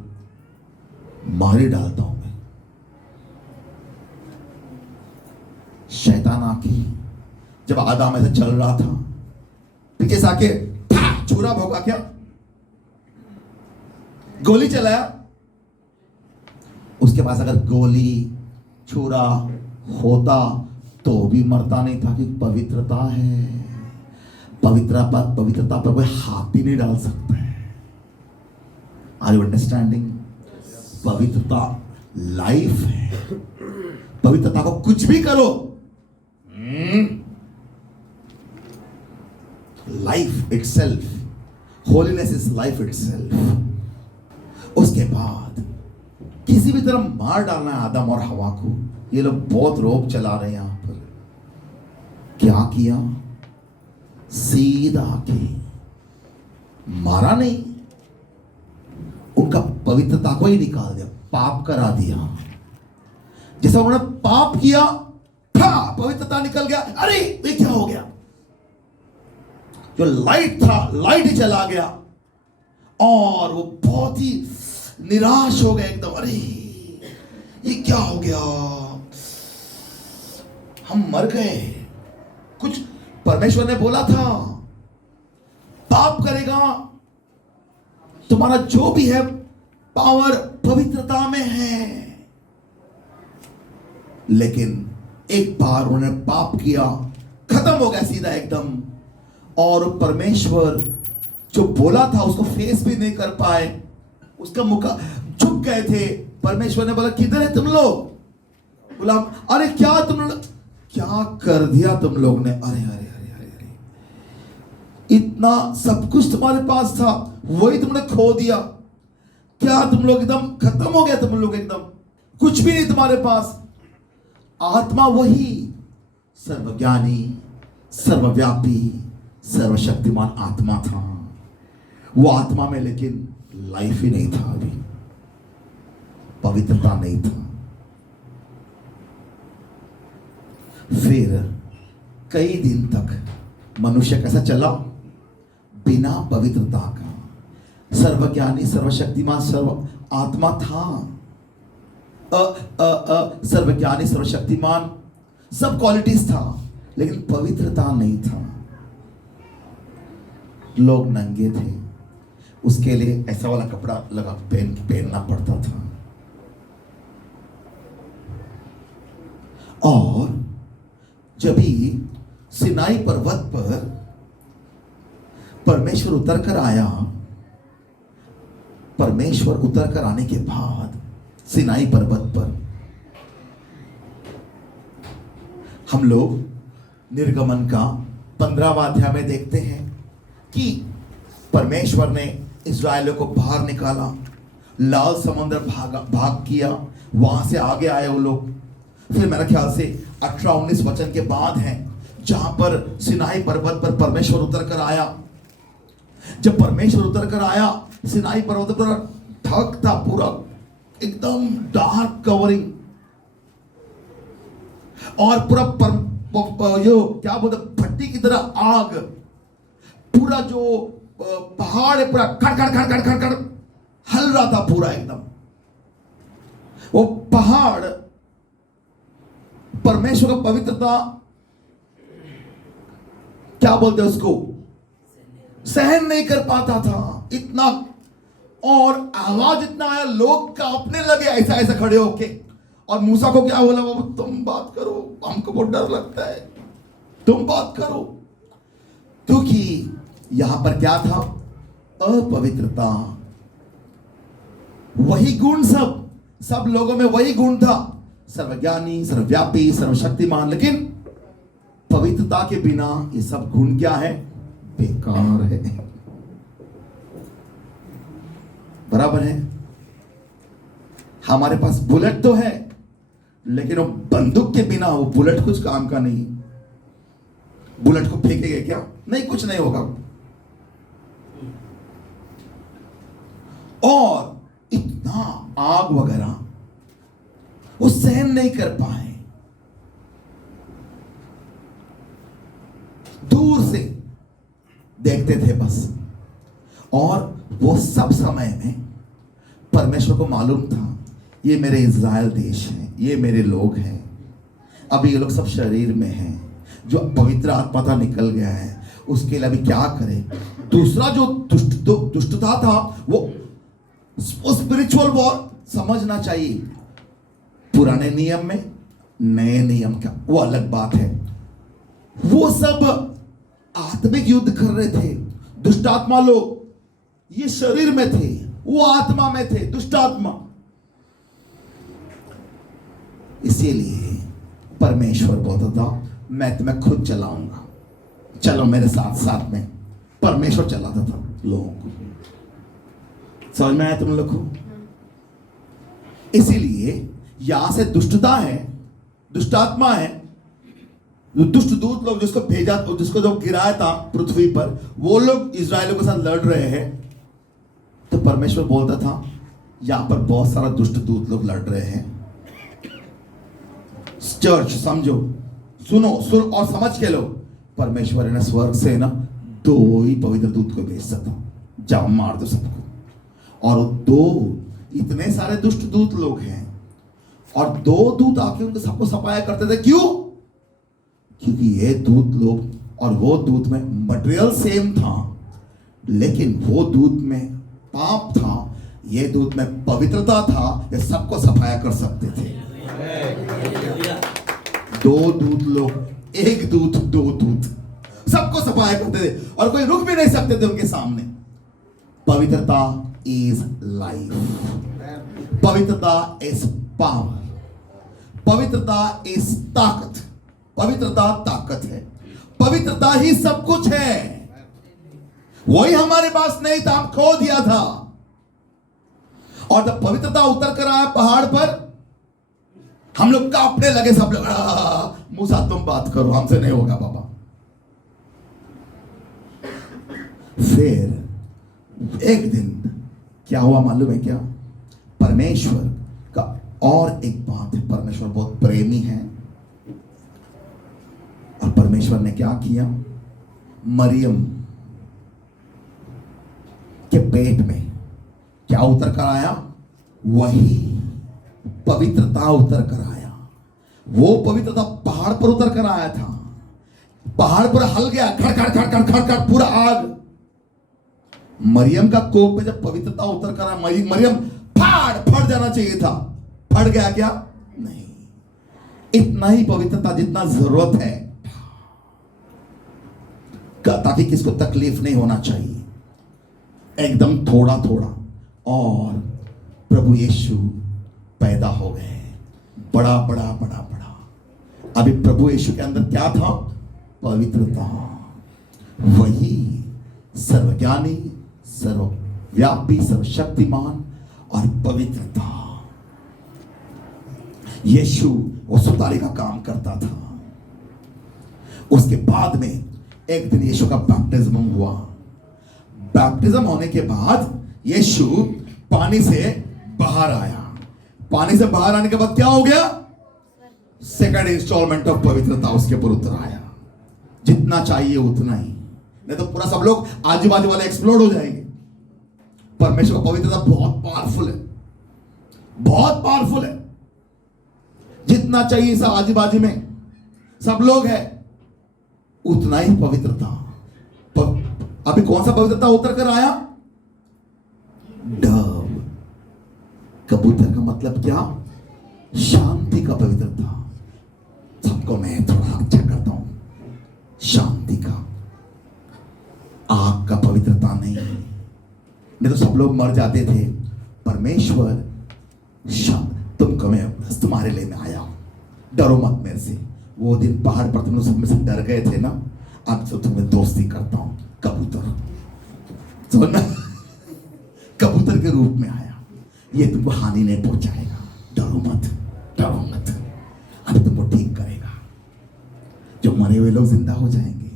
मार ही डालता हूं मैं। शैतान आके जब आदम ऐसे चल रहा था, पीछे से आके छुरा भोगा, क्या गोली चलाया। उसके पास अगर गोली छुरा होता तो भी मरता नहीं था, कि पवित्रता है। पवित्रता पर कोई हाथ ही नहीं डाल सकता है। Are you understanding? पवित्रता लाइफ है। पवित्रता को कुछ भी करो, life itself, holiness is life itself. उसके बाद किसी भी तरह मार डालना है आदम और हवा को। ये लोग बहुत रोब चला रहे हैं यहां पर। क्या किया, सीधा के मारा नहीं, उनका पवित्रता को ही निकाल दिया, पाप करा दिया। जैसा उन्होंने पाप किया, पवित्रता निकल गया। अरे ये क्या हो गया? जो लाइट था, लाइट ही चला गया और वो बहुत ही निराश हो गए एकदम। अरे ये क्या हो गया? हम मर गए। कुछ परमेश्वर ने बोला था, पाप करेगा, तुम्हारा जो भी है पावर पवित्रता में है। लेकिन एक बार उन्होंने पाप किया, खत्म हो गया सीधा एकदम। और परमेश्वर जो बोला था उसको फेस भी नहीं कर पाए, उसका मुख झुक गए थे। परमेश्वर ने बोला, किधर है तुम लोग? बोला, अरे क्या तुम लोग क्या कर दिया तुम लोग ने? अरे अरे अरे अरे अरे, इतना सब कुछ तुम्हारे पास था, वही तुमने खो दिया। क्या तुम लोग एकदम खत्म हो गया? तुम लोग एकदम कुछ भी नहीं तुम्हारे पास। आत्मा वही सर्वज्ञानी, सर्वव्यापी, सर्वशक्तिमान आत्मा था। वो आत्मा में लेकिन लाइफ ही नहीं था, अभी पवित्रता नहीं था। फिर कई दिन तक मनुष्य कैसा चला? बिना पवित्रता का। सर्वज्ञानी, सर्वशक्तिमान, सर्व आत्मा था, सर्वज्ञानी, सर्वशक्तिमान, सब क्वालिटीज था, लेकिन पवित्रता नहीं था। लोग नंगे थे, उसके लिए ऐसा वाला कपड़ा लगा पहनना पड़ता था। और जब ही सिनाई पर्वत पर परमेश्वर उतर कर आया, परमेश्वर उतर कर आने के बाद सिनाई पर्वत पर हम लोग निर्गमन का 15वां अध्याय में देखते हैं कि परमेश्वर ने इस्राएलियों को बाहर निकाला, लाल समुद्र भाग किया, वहां से आगे आए वो लोग। फिर मेरा ख्याल से 18-19 वचन के बाद है जहां पर सिनाई पर्वत पर परमेश्वर उतर कर आया। जब परमेश्वर उतर कर आया सिनाई पर्वत पर, ठग था पूरा एकदम डार्क कवरिंग, और पूरा क्या बोलते भट्टी की तरह आग, पूरा जो पहाड़ है पूरा खड़ खड़ खड़ खड़ खड़ खड़ हल रहा था पूरा एकदम। वो पहाड़ परमेश्वर का पवित्रता क्या बोलते हैं उसको, सहन नहीं कर पाता था इतना। और आवाज इतना आया, लोग कांपने लगे ऐसा ऐसा खड़े होके। और मूसा को क्या बोला, बाबू तुम बात करो, हमको बहुत डर लगता है, तुम बात करो। क्योंकि यहां पर क्या था? अपवित्रता। वही गुण सब लोगों में वही गुण था, सर्वज्ञानी, सर्वव्यापी, सर्वशक्तिमान, लेकिन पवित्रता के बिना ये सब गुण क्या है? बेकार है। बराबर है। हमारे पास बुलेट तो है, लेकिन वो बंदूक के बिना वो बुलेट कुछ काम का नहीं। बुलेट को फेंकेंगे क्या? नहीं, कुछ नहीं होगा। और इतना आग वगैरह वो सहन नहीं कर पाए। दूर से देखते थे बस। और वो सब समय में परमेश्वर को मालूम था ये मेरे इज़राइल देश है, ये मेरे लोग हैं। अभी ये लोग सब शरीर में हैं, जो पवित्र आत्मा था निकल गया है, उसके लिए अभी क्या करें? दूसरा जो दुष्टता था वो स्पिरिचुअल वॉर समझना चाहिए। पुराने नियम में नए नियम का वो अलग बात है। वो सब आत्मिक युद्ध कर रहे थे। दुष्ट आत्मा लोग ये शरीर में थे, वो आत्मा में थे, दुष्ट आत्मा। इसीलिए परमेश्वर बोलता था मैं तुम्हें खुद चलाऊंगा, चलो मेरे साथ साथ में। परमेश्वर चलाता था लोगों को। समझ में आया तुम लोग को? इसीलिए यहां से दुष्टता है, दुष्ट आत्मा है, जो दुष्ट दूत लोग जिसको भेजा, जिसको जो गिराया था पृथ्वी पर, वो लोग इजरायलियों के साथ लड़ रहे हैं। तो परमेश्वर बोलता था यहां पर बहुत सारा दुष्ट दूत लोग लड़ रहे हैं। चर्च समझो, सुनो, सुन और समझ के लो। परमेश्वर ने स्वर्ग से ना 2 ही पवित्र दूत को भेज सकता, जाओ मार दो सबको। और 2 इतने सारे दुष्ट दूत लोग हैं और 2 दूत आके उनको सबको सफाया करते थे। क्यों? क्योंकि ये दूत लोग और वो दूत में मटेरियल सेम था, लेकिन वो दूत में पाप था, ये दूत में पवित्रता था। ये सबको सफाया कर सकते थे। 2 दूत लोग, 1 दूत, 2 दूत सबको सफाया करते थे और कोई रुक भी नहीं सकते थे उनके सामने। पवित्रता इज लाइफ, पवित्रता इज पावर, पवित्रता इज ताकत, पवित्रता ताकत है, पवित्रता ही सब कुछ है। वही हमारे पास नहीं था, हम खो दिया था। और जब पवित्रता उतर कर आया पहाड़ पर, हम लोग कांपने लगे। सब लोग, मूसा तुम बात करो, हमसे नहीं होगा बाबा। फिर एक दिन क्या हुआ मालूम है क्या? परमेश्वर का और एक बात है, परमेश्वर बहुत प्रेमी है। और परमेश्वर ने क्या किया? मरियम के पेट में क्या उतर कर आया? वही पवित्रता उतर कर आया। वो पवित्रता पहाड़ पर उतर कर आया था। पहाड़ पर हल गया, खड़खड़ खड़खड़ खड़खड़ पूरा आग। मरियम का कोप में जब पवित्रता उतर कर आया, मरियम फट जाना चाहिए था। फट गया क्या? नहीं, इतना ही पवित्रता जितना जरूरत है, ताकि किसको तकलीफ नहीं होना चाहिए, एकदम थोड़ा थोड़ा। और प्रभु यीशु पैदा हो गए, बड़ा बड़ा बड़ा बड़ा। अभी प्रभु यीशु के अंदर क्या था? पवित्रता। वही सर्वज्ञानी, सर्वव्यापी, सर्वशक्तिमान और पवित्रता। यीशु वो सुधारी का काम करता था। उसके बाद में एक दिन यीशु का बैप्टिज्म हुआ। बैप्टिज्म होने के बाद यीशु पानी से बाहर आया। पानी से बाहर आने के बाद क्या हो गया? सेकंड इंस्टॉलमेंट ऑफ पवित्रता उसके ऊपर उतर आया। जितना चाहिए उतना ही, नहीं तो पूरा सब लोग आजू बाजू वाले एक्सप्लोड हो जाएंगे। परमेश्वर का पवित्रता बहुत पावरफुल है, बहुत पावरफुल है। जितना चाहिए सब आजू बाजू में सब लोग है, उतना ही पवित्रता। अभी कौन सा पवित्रता उतर कर आया? डव, कबूतर का मतलब क्या? शांति का पवित्रता। सबको मैं थोड़ा अच्छा करता हूं, शांति का। आग का पवित्रता नहीं तो सब लोग मर जाते थे। परमेश्वर तुमको मैं तुम्हारे लिए मैं आया हूं, डरो मत मेरे से। वो दिन पहाड़ पर तुम लोग सब में से डर गए थे ना, अब तो तुम्हें दोस्ती करता हूं। कबूतर, समझना, कबूतर के रूप में आया। ये तुमको हानि नहीं पहुंचाएगा, डरो मत, डरो मत। अभी तुमको ठीक करेगा। जो मरे हुए लोग जिंदा हो जाएंगे,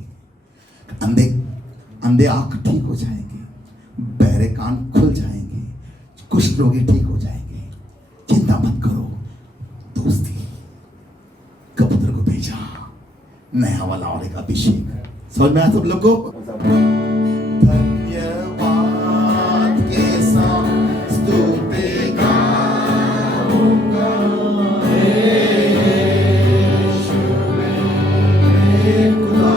अंधे आंख ठीक हो जाएंगे, बहरे कान खुल जाएंगे, कुछ लोग ठीक हो जाएंगे। चिंता मत करो, दोस्ती। कबूतर को भेजा, नया वाला और एक अभिषेक। समझ में आया सब लोग को? धन्यवाद के साथ स्तुति गाऊंगा, यीशु मेरे खुदा।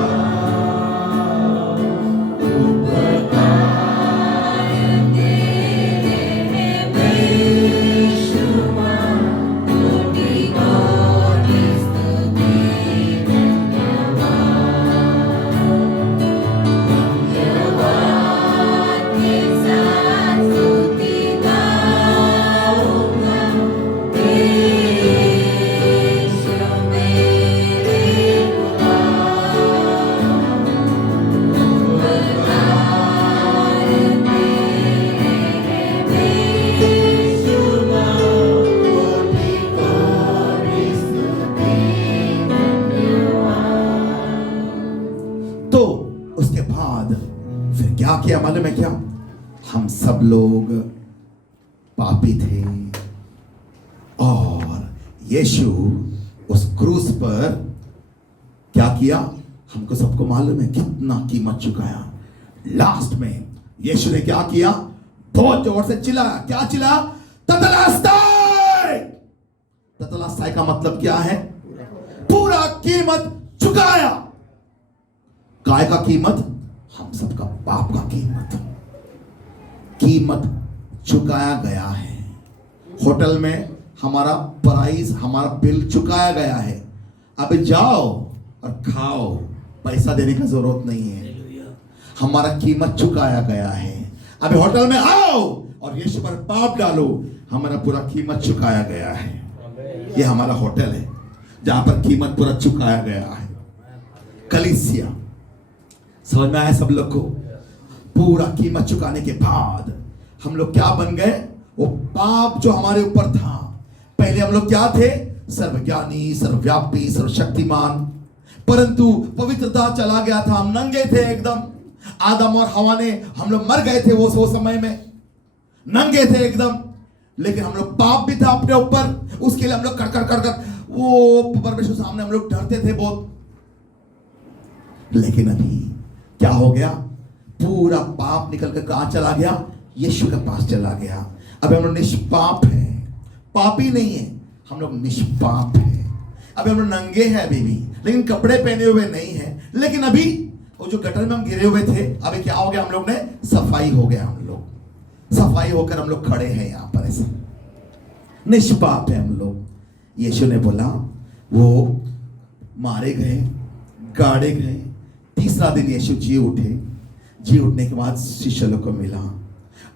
मालूम है क्या? हम सब लोग पापी थे और यीशु उस क्रूस पर क्या किया हमको सबको मालूम है, कितना कीमत चुकाया। लास्ट में यीशु ने क्या किया, बहुत जोर से चिल्लाया। क्या चिल्लाया? ततलास्ताई। ततलास्ताई का मतलब क्या है? पूरा कीमत चुकाया। काय का कीमत? हम सबका पाप का कीमत चुकाया गया है। होटल में हमारा प्राइस, हमारा बिल चुकाया गया है। अब जाओ और खाओ, पैसा देने की जरूरत नहीं है, हमारा कीमत चुकाया गया है। अभी होटल में आओ और यीशु पर पाप डालो, हमारा पूरा कीमत चुकाया गया है। ये हमारा होटल है जहां पर कीमत पूरा चुकाया गया है। कलीसिया, समझ में आया सब लोग को? पूरा कीमत चुकाने के बाद हम लोग क्या बन गए? वो पाप जो हमारे ऊपर था, पहले हम लोग क्या थे? सर्वज्ञानी, सर्वव्यापी, सर्वशक्तिमान, परंतु पवित्रता चला गया था, हम नंगे थे एकदम। आदम और हवा ने, हम लोग मर गए थे वो समय में, नंगे थे एकदम। लेकिन हम लोग पाप भी था अपने ऊपर, उसके लिए हम लोग कर कर वो परमेश्वर सामने हम लोग डरते थे बहुत। लेकिन अभी क्या हो गया? पूरा पाप निकल कर कहां चला गया? यीशु के पास चला गया। अब हम लोग निष्पाप हैं, पापी नहीं है, हम लोग निष्पाप हैं। अभी हम लोग नंगे हैं अभी भी, लेकिन कपड़े पहने हुए नहीं है। लेकिन अभी वो जो गटर में हम गिरे हुए थे, अभी क्या हो गया? हम लोग ने सफाई हो गया, हम लोग सफाई होकर हम लोग खड़े हैं यहां पर, ऐसे निष्पाप है हम लोग। यीशु ने बोला, वो मारे गए, गाड़े गए, तीसरा दिन यीशु जी उठे। जी उठने के बाद शिष्य लोग को मिला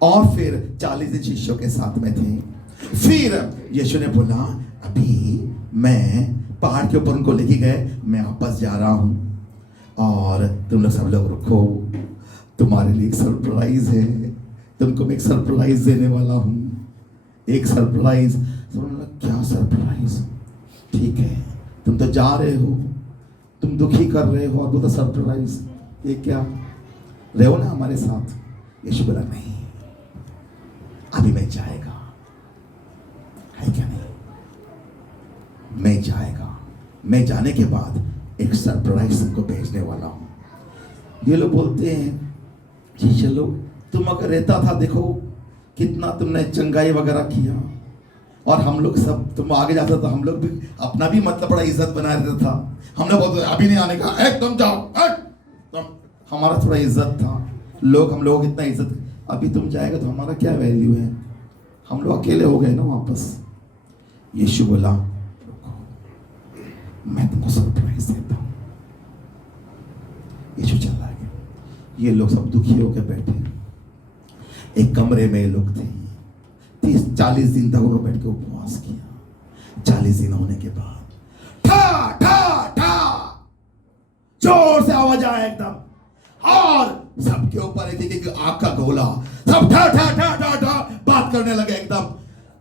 और फिर 40 दिन शिष्यों के साथ में थे। फिर यीशु ने बोला, अभी मैं पहाड़ के ऊपर उनको लेके गए, मैं वापस जा रहा हूं और तुम लोग सब लोग रुको, तुम्हारे लिए एक सरप्राइज है, तुमको मैं एक सरप्राइज देने वाला हूं, एक सरप्राइज। क्या सरप्राइज? ठीक है, तुम तो जा रहे हो, तुम दुखी कर रहे हो और वो तो सरप्राइज, ये क्या? रहो ना हमारे साथ। यीशु बोला, नहीं, अभी मैं जाएगा, है क्या नहीं? मैं जाएगा, मैं जाने के बाद एक सरप्राइज तुमको भेजने वाला हूं। ये लोग बोलते हैं कि चलो, तुम अगर रहता था, देखो कितना तुमने चंगाई वगैरह किया, और हम लोग सब, तुम आगे जाता था, हम लोग भी अपना भी मतलब बड़ा इज्जत बना रहता था। हम लोग बोलते अभी नहीं आने का, तुम जाओ, तुम, हमारा थोड़ा इज्जत था, लोग हम लोग इतना इज्जत। अभी तुम जाएगा तो हमारा क्या वैल्यू है? हम लोग अकेले हो गए ना वापस। यीशु बोला, मैं तुमको सरप्राइज देता हूं। यीशु चला गया। ये लोग सब दुखी होकर बैठे, एक कमरे में ये लोग थे। 30-40 दिन तक उन्होंने बैठ के उपवास किया। 40 दिन होने के बाद ठा ठा ठा जोर से आवाज आया एकदम, और सबके ऊपर एक आग का गोला, सब ठा ठा ठा ठा ठा बात करने लगे एकदम।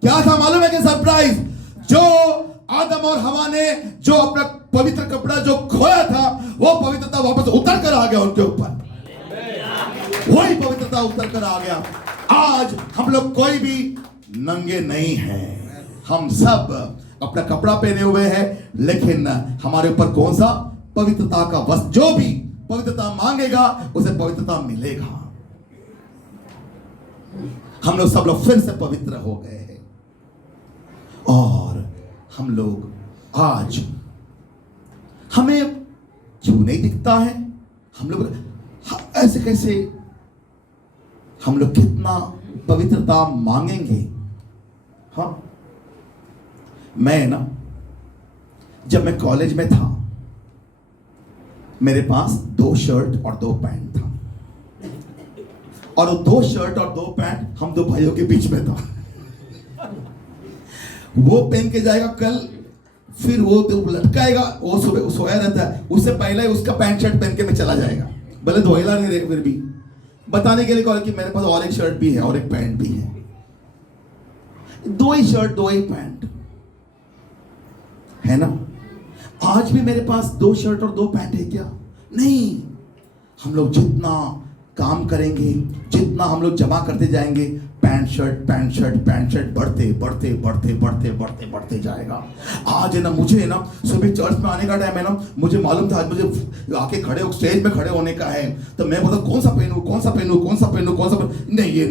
क्या था मालूम है कि सरप्राइज? जो आदम और हवा ने जो अपना पवित्र कपड़ा जो खोया था, वो पवित्रता वापस उतर कर आ गया उनके ऊपर। वही पवित्रता उतर कर आ गया। आज हम लोग कोई भी नंगे नहीं हैं, हम सब अपना कपड़ा पहने हुए हैं, लेकिन हमारे ऊपर कौन सा? पवित्रता का वस्त्र। जो भी पवित्रता मांगेगा उसे पवित्रता मिलेगा। हम लोग सब लोग फिर से पवित्र हो गए हैं, और हम लोग आज, हमें क्यों नहीं दिखता है? हम लोग ऐसे कैसे, हम लोग कितना पवित्रता मांगेंगे? हाँ, मैं ना, जब मैं कॉलेज में था, मेरे पास 2 शर्ट और 2 पैंट था, और वो 2 शर्ट और 2 पैंट हम 2 भाइयों के बीच में था। वो पहन के जाएगा कल, फिर वो लटकाएगा, वो सुबह सोया रहता है, उससे पहले उसका पैंट शर्ट पहन के मैं चला जाएगा, भले धोएला नहीं रहेगा, फिर भी बताने के लिए कॉल कि मेरे पास और एक शर्ट भी है और एक पैंट भी है। 2 ही शर्ट 2 ही पैंट है ना? आज भी मेरे पास 2 शर्ट और 2 पैंट है क्या? नहीं। हम लोग जितना काम करेंगे, जितना हम लोग जमा करते जाएंगे, पैंट शर्ट बढ़ते बढ़ते बढ़ते बढ़ते बढ़ते बढ़ते जाएगा। आज है ना, मुझे है ना सुबह चर्च में आने का टाइम है ना, मुझे मालूम था आज मुझे आके खड़े स्टेज में खड़े होने का है, तो मैं बोलता कौन सा पहनूं, नहीं ये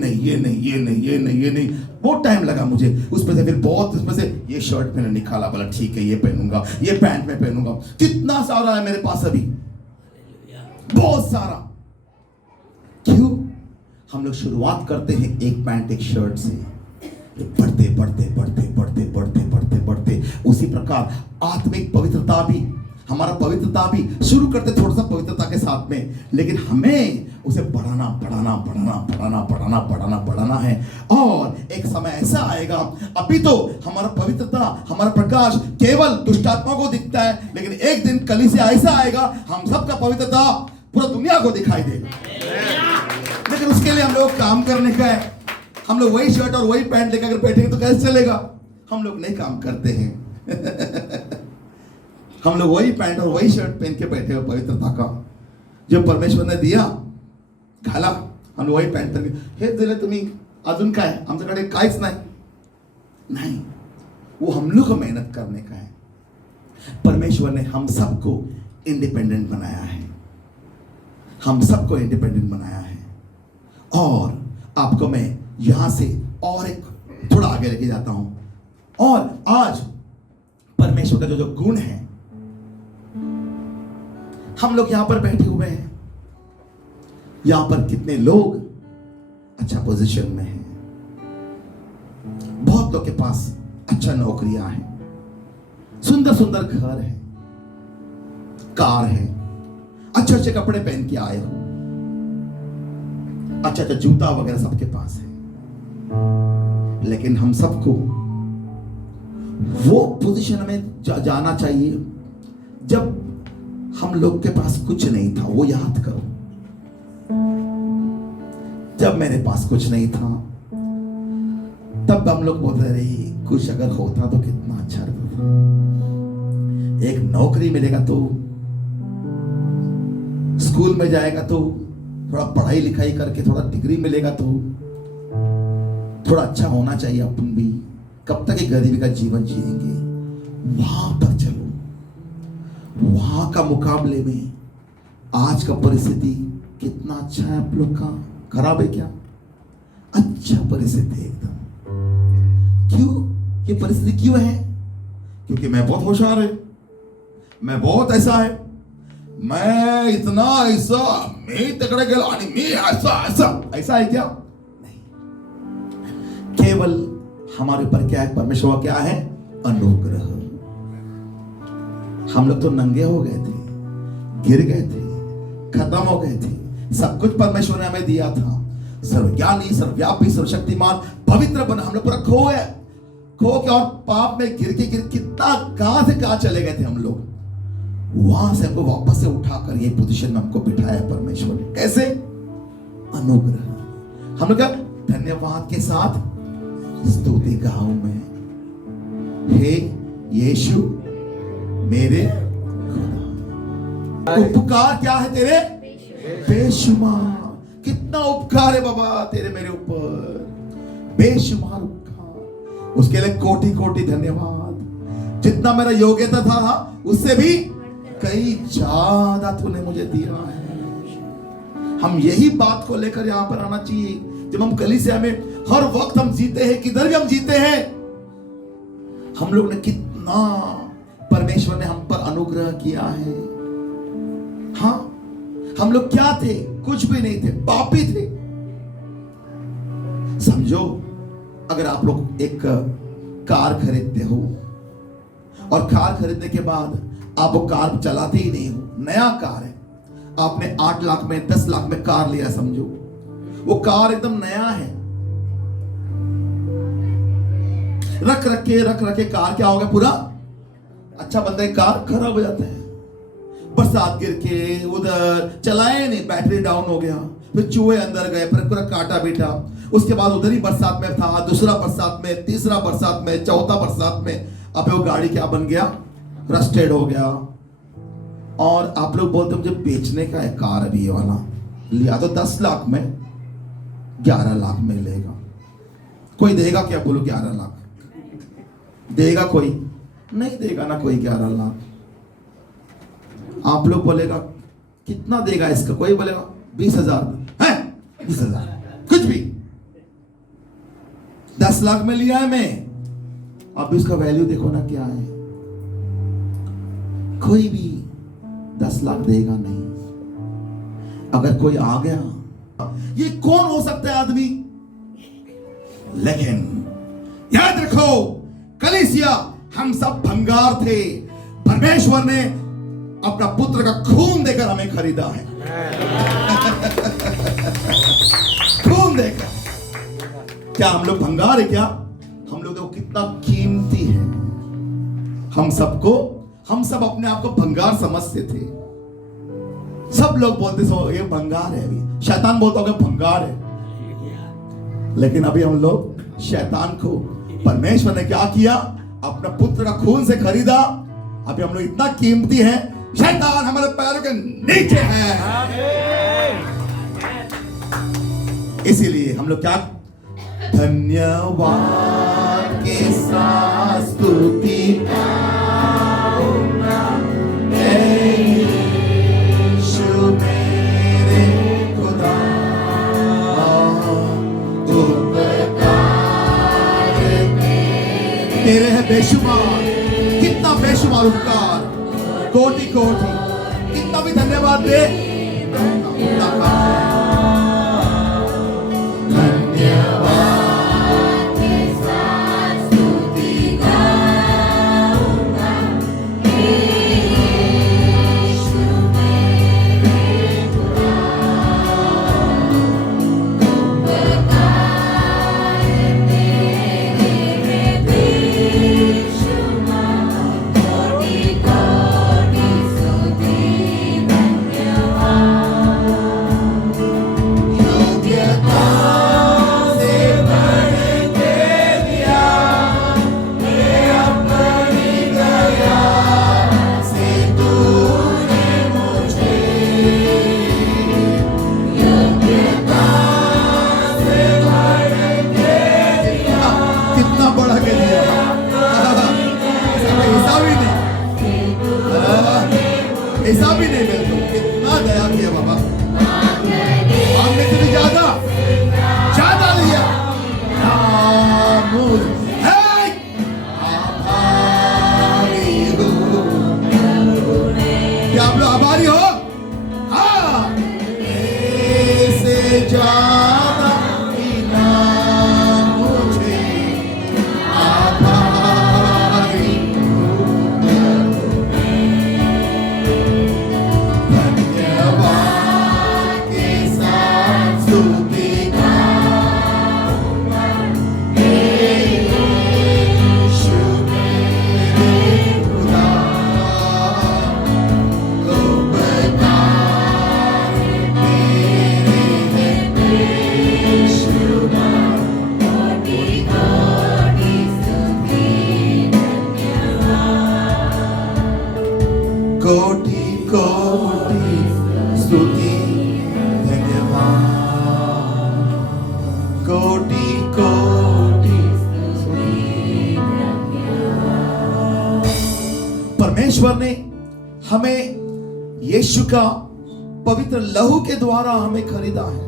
नहीं, बहुत टाइम लगा मुझे उसमें से, फिर बहुत उसमें से ये शर्ट मैंने निकाला, बोला ठीक है ये पहनूंगा, ये पैंट में पहनूंगा। कितना सारा है मेरे पास अभी, बहुत सारा। क्यों? हम लोग शुरुआत करते हैं एक पैंट एक शर्ट से, बढ़ते बढ़ते बढ़ते बढ़ते बढ़ते बढ़ते बढ़ते। उसी प्रकार आत्मिक पवित्रता भी, हमारा पवित्रता भी शुरू करते थोड़ा सा पवित्रता के साथ में, लेकिन हमें उसे बढ़ाना बढ़ाना बढ़ाना बढ़ाना बढ़ाना बढ़ाना बढ़ाना है। और एक समय ऐसा आएगा, अभी तो हमारा पवित्रता, हमारा प्रकाश केवल दुष्टात्मा को दिखता है, लेकिन एक दिन कलीसिया ऐसा आएगा, हम सबका पवित्रता पूरा दुनिया को दिखाई देगा। लेकिन उसके लिए हम लोग काम करने का है। हम लोग वही शर्ट और वही पैंट लेकर बैठेंगे तो कैसे चलेगा? हम लोग नहीं काम करते हैं। हम लोग वही पैंट और वही शर्ट पहन के बैठे हो, पवित्रता का जो परमेश्वर ने दिया घाला, हम लोग वही पैंट पहन के, हे दिले तुम्ही अजून काय, आमच्याकडे काहीच नाही, वो हम लोग को मेहनत करने का है। परमेश्वर ने हम सबको इंडिपेंडेंट बनाया है, हम सबको इंडिपेंडेंट बनाया है। और आपको मैं यहां से और एक थोड़ा आगे लेके जाता हूं। और आज परमेश्वर का जो गुण है, हम लोग यहां पर बैठे हुए हैं, यहां पर कितने लोग अच्छा पोजीशन में हैं, बहुत लोग के पास अच्छा नौकरियां हैं, सुंदर सुंदर घर है, कार है, अच्छे अच्छे कपड़े पहन के आए हो, अच्छा अच्छा जूता वगैरह सबके पास है। लेकिन हम सबको वो पोजीशन में जाना चाहिए जब हम लोग के पास कुछ नहीं था। वो याद करो, जब मेरे पास कुछ नहीं था तब हम लोग बोलते रहे कुछ अगर होता तो कितना अच्छा रहता, एक नौकरी मिलेगा तो, स्कूल में जाएगा तो, थोड़ा पढ़ाई लिखाई करके थोड़ा डिग्री मिलेगा तो थोड़ा अच्छा होना चाहिए अपन भी। कब तक एक गरीबी का जीवन जिएंगे? वहां पर चलो, वहां का मुकाबले में आज का परिस्थिति कितना अच्छा है आप लोग का, खराब है क्या? अच्छा परिस्थिति एकदम। क्यों ये परिस्थिति क्यों है? क्योंकि मैं बहुत होशियार है, मैं बहुत ऐसा है, मैं इतना ऐसा, मैं तगड़े गेला आणि मी ऐसा है क्या? नहीं, केवल हमारे ऊपर क्या है? परमेश्वर क्या है? अनुग्रह। हम लोग तो नंगे हो गए थे, गिर गए थे, खत्म हो गए थे, सब कुछ परमेश्वर ने हमें दिया था, सर्वज्ञानी, सर्वव्यापी, सर्वशक्तिमान, पवित्र बना, हम लोग पूरा खो के और पाप में गिर के कितना कहां से कहां चले गए थे हम लोग। वहां से हमको वापस से उठाकर ये पोजीशन में हमको बिठाया परमेश्वर ने। कैसे? अनुग्रह। हम लोग क्या धन्यवाद के साथ स्तुति गाऊं मैं, हे यीशु मेरे खुदा। उपकार क्या है तेरे? बेशुमार। कितना उपकार है बाबा तेरे मेरे ऊपर, बेशुमार उपकार। उसके लिए कोटि कोटि धन्यवाद। जितना मेरा योग्यता था उससे भी कई ज्यादा तूने मुझे दिया है। हम यही बात को लेकर यहां पर आना चाहिए। जब हम कलीसिया में हर वक्त हम जीते हैं, किधर भी हम जीते हैं, हम लोग ने कितना परमेश्वर ने हम पर अनुग्रह किया है। हाँ, हम लोग क्या थे? कुछ भी नहीं थे, पापी थे। समझो, अगर आप लोग एक कार खरीदते हो और कार खरीदने के बाद आप वो कार चलाते ही नहीं हो, नया कार है, आपने 8 लाख में 10 लाख में कार लिया, समझो वो कार एकदम नया है, रख रखे कार क्या हो गया? पूरा अच्छा बनता है, कार खराब हो जाता है। बरसात गिर के उधर चलाए नहीं, बैटरी डाउन हो गया, फिर चूहे अंदर गए, फिर पूरा काटा बैठा। उसके बाद उधर ही बरसात में था, दूसरा बरसात में, तीसरा बरसात में, चौथा बरसात में, अब वो गाड़ी क्या बन गया? रस्टेड हो गया। और आप लोग बोलते मुझे बेचने का है कार अभी ये वाला, लिया तो 10 लाख में 11 लाख में लेगा। कोई देगा क्या? बोलो 11 लाख देगा? कोई नहीं देगा ना, कोई 11 लाख। आप लोग बोलेगा कितना देगा इसका? कोई बोलेगा 20,000 है, 20,000 कुछ भी। 10 लाख में लिया है मैं, अब इसका वैल्यू देखो ना क्या है। कोई भी 10 लाख देगा नहीं। अगर कोई आ गया, ये कौन हो सकता है आदमी? लेकिन याद रखो कलीसिया, हम सब भंगार थे, परमेश्वर ने अपना पुत्र का खून देकर हमें खरीदा है। खून देकर। क्या हम लोग भंगार है? क्या हम लोग देखो कितना कीमती है। हम सब अपने आप को भंगार समझते थे। सब लोग बोलते सो ये भंगार है, अभी शैतान बोलता होगा भंगार है। लेकिन अभी हम लोग शैतान को परमेश्वर ने क्या किया? अपना पुत्र का खून से खरीदा। अभी हम लोग इतना कीमती हैं, शैतान हमारे पैरों के नीचे है। इसीलिए हम लोग क्या? धन्यवाद के साथ स्तुति गाऊंगा, यीशु मेरे खुदा, उपकार तेरे है बेशुमार। कितना बेशुमार उपकार, कोटि कोटि, कितना भी धन्यवाद दे। ऐसा भी नहीं मिलता। कितना दया किया बाबा, मांगने से भी ज्यादा लिया। क्या आप लोग आभारी हो? हाँ, ऐसे ज्यादा मुझे आभारी। कोटि कोटि स्तुति धन्यवाद, कोटि कोटि स्तुति धन्यवाद। परमेश्वर ने हमें यीशु का पवित्र लहू के द्वारा हमें खरीदा है।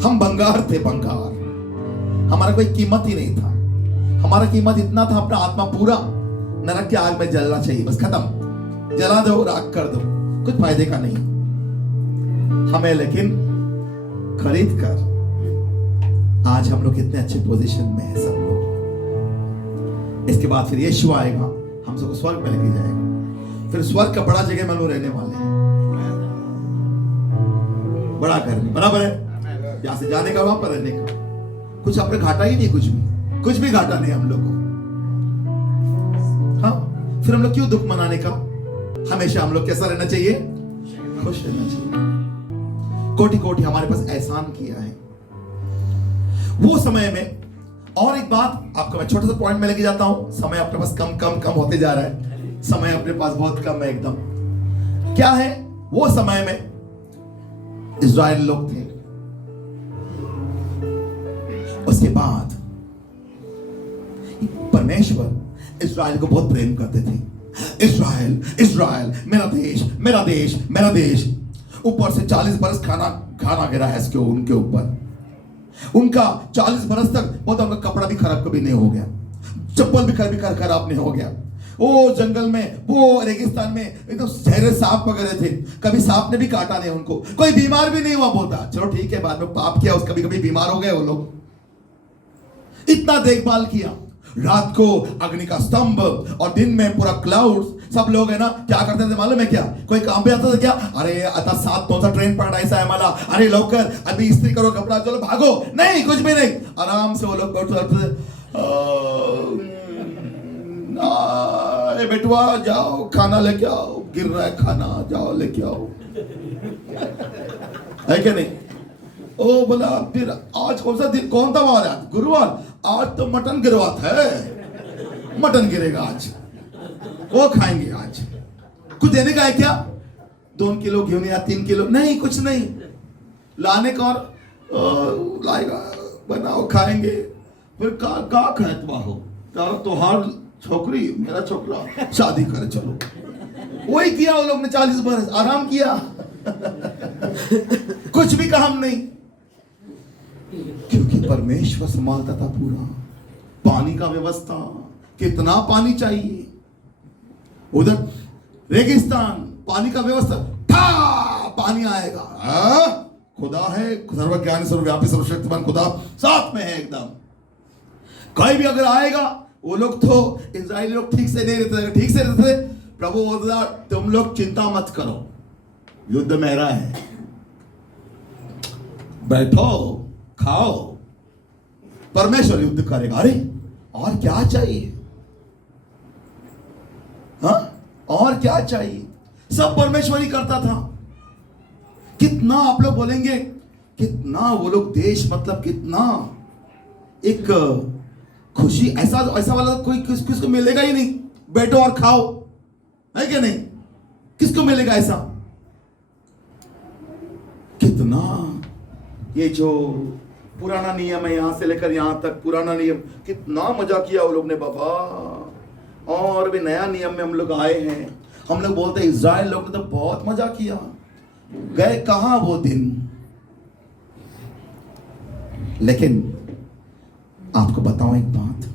हम भंगार थे, भंगार। हमारा कोई कीमत ही नहीं था। हमारा कीमत इतना था, अपना आत्मा पूरा नरक के आग में जलना चाहिए, बस खत्म। जला दो, राख कर दो, कुछ फायदे का नहीं। हमें लेकिन खरीद कर आज हम लोग कितने अच्छे पोजीशन में हैं सब लोग। इसके बाद फिर यीशु आएगा, हम सबको स्वर्ग में लेके जाएगा। फिर स्वर्ग का बड़ा जगह में लोग रहने वाले हैं, बड़ा घर में, बराबर है। यहां से जाने का, वहां पर रहने का, कुछ अपने घाटा ही नहीं, कुछ भी घाटा नहीं हम लोग को। हाँ, फिर हम लोग क्यों दुख मनाने का? हमेशा हम लोग कैसा रहना चाहिए? खुश रहना चाहिए। कोटि कोटि हमारे पास एहसान किया है। वो समय में और एक बात आपको मैं छोटा सा पॉइंट में लेके जाता हूं। समय अपने पास कम कम कम होते जा रहा है। समय अपने पास बहुत कम है एकदम। क्या है वो समय में? इजराइल लोग थे। उसके बाद परमेश्वर इजराइल को बहुत प्रेम करते थे। इजराइल इजराइल, मेरा देश मेरा देश मेरा देश। ऊपर से 40 बरस खाना गिरा है इसके उनके ऊपर। उनका 40 बरस तक बहुत, उनका कपड़ा भी खराब कभी नहीं हो गया, चप्पल भी कभी खराब नहीं हो गया। वो जंगल में, वो रेगिस्तान में एकदम जहरीले सांप वगैरह थे, कभी सांप ने भी काटा नहीं उनको, कोई बीमार भी नहीं हुआ। बोलता चलो ठीक है, बाद में पाप किया, कभी कभी बीमार हो गए वो लोग। इतना देखभाल किया। रात को अग्नि का स्तंभ और दिन में पूरा क्लाउड्स। सब लोग है ना क्या करते थे मालूम है क्या? कोई काम पे आता था क्या? अरे आता 7:09 ट्रेन पकड़ायचा है मला, अरे लवकर अभी इस्त्री करो कपड़ा, चलो भागो। नहीं, कुछ भी नहीं, आराम से वो लोग बेटुआ जाओ खाना लेके आओ, गिर रहा है खाना, जाओ लेके आओ, है क्या नहीं? ओ बोला फिर आज कौन सा दिन, कौन था वार? आज गुरुवार, आज तो मटन गिरवात है, मटन गिरेगा आज, वो खाएंगे आज। कुछ देने का है क्या? 2 किलो घेऊन या 3 किलो? नहीं, कुछ नहीं लाने का, और लाएगा, बनाओ, खाएंगे। फिर का खात हो तोहार छोकरी मेरा छोकरा शादी करे, चलो। वही किया वो लोग ने 40 बरस, आराम किया। कुछ भी काम नहीं, क्योंकि परमेश्वर संभालता था पूरा। पानी का व्यवस्था, कितना पानी चाहिए उधर रेगिस्तान, पानी का व्यवस्था, पानी आएगा। खुदा है, सर्वज्ञानी सर्वव्यापी सर्वशक्तिमान खुदा साथ में है एकदम। कोई भी अगर आएगा, वो लोग तो इजराइली लोग ठीक से नहीं रहते, ठीक से रहते थे। प्रभु बोलता तुम लोग चिंता मत करो, युद्ध मेरा है, बैठो खाओ, परमेश्वर युद्ध करेगा। अरे और क्या चाहिए? हाँ, और क्या चाहिए? सब परमेश्वर ही करता था। कितना आप लोग बोलेंगे, कितना वो लोग देश, मतलब कितना एक खुशी, ऐसा वाला कोई किसको मिलेगा ही नहीं। बैठो और खाओ, है क्या नहीं? किसको मिलेगा ऐसा? कितना ये जो पुराना नियम है, यहां से लेकर यहां तक पुराना नियम, कितना मजा किया वो लोग ने बाबा। और भी नया नियम में हम लोग आए हैं। हम लोग बोलते हैं इजराइल लोग ने तो बहुत मजा किया। गए कहां वो दिन? लेकिन आपको बताऊं एक बात,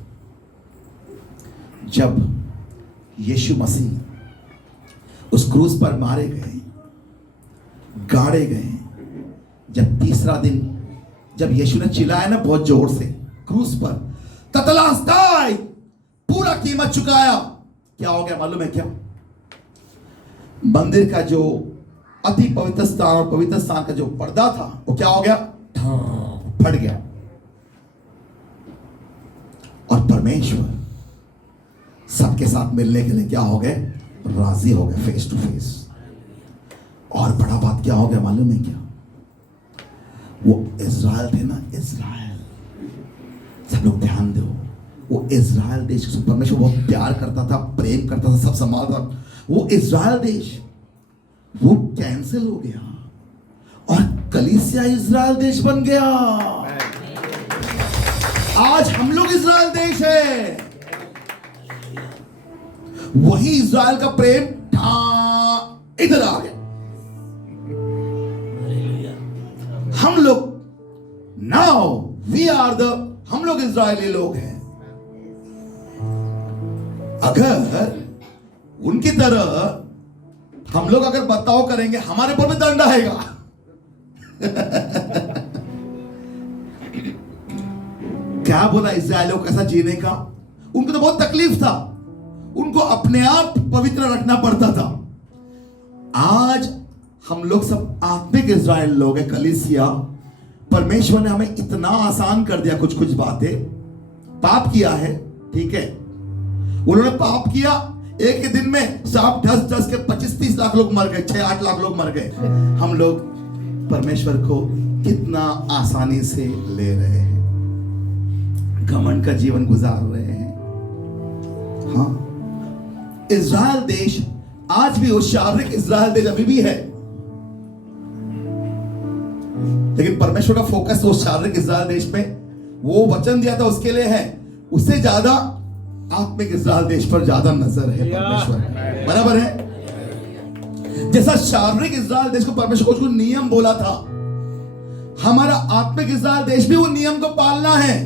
जब यीशु मसीह उस क्रूस पर मारे गए, गाड़े गए, जब तीसरा दिन जब यीशु ने चिल्लाया ना बहुत जोर से क्रूस पर, ततलास्ताई, पूरा कीमत चुकाया, क्या हो गया मालूम है क्या? मंदिर का जो अति पवित्र स्थान और पवित्र स्थान का जो पर्दा था वो क्या हो गया? फट गया। और परमेश्वर सबके साथ मिलने के लिए क्या हो गए? राजी हो गए, फेस टू फेस। और बड़ा बात क्या हो गया मालूम है क्या? वो इजराइल थे ना, इजराइल, सब लोग ध्यान दो, वो इजराइल देश को परमेश्वर बहुत प्यार करता था, प्रेम करता था, सब संभालता। वो इजराइल देश वो कैंसिल हो गया और कलीसिया इजराइल देश बन गया। आज हम लोग इजराइल देश है। वही इजराइल का प्रेम इधर आ गया। हम लोग नाउ वी आर द, हम लोग इजरायली लोग हैं। अगर उनकी तरह हम लोग अगर बर्ताव करेंगे, हमारे ऊपर भी दंड आएगा। क्या बोला इजरायलियों कैसा जीने का? उनको तो बहुत तकलीफ था, उनको अपने आप पवित्र रखना पड़ता था। आज हम लोग सब आत्मिक इजराइल लोग हैं, कलीसिया। परमेश्वर ने हमें इतना आसान कर दिया कुछ कुछ बातें। पाप किया है, ठीक है, उन्होंने पाप किया, एक ही दिन में सांप 10 के 25-30 लाख लोग मर गए, 6-8 लाख लोग मर गए। हम लोग परमेश्वर को कितना आसानी से ले रहे हैं, घमंड का जीवन गुजार रहे हैं। हाँ, इजराइल देश आज भी, वो शारीरिक इजराइल देश अभी भी है। परमेश्वर का फोकस उस शारीरिक इस्राएल देश में, वो वचन दिया था उसके लिए है, उससे ज्यादा आत्मिक इस्राएल देश पर ज्यादा नजर है परमेश्वर, बराबर है। जैसा शारीरिक इस्राएल देश को परमेश्वर को नियम बोला था, हमारा आत्मिक इस्राएल देश भी वो नियम को पालना है।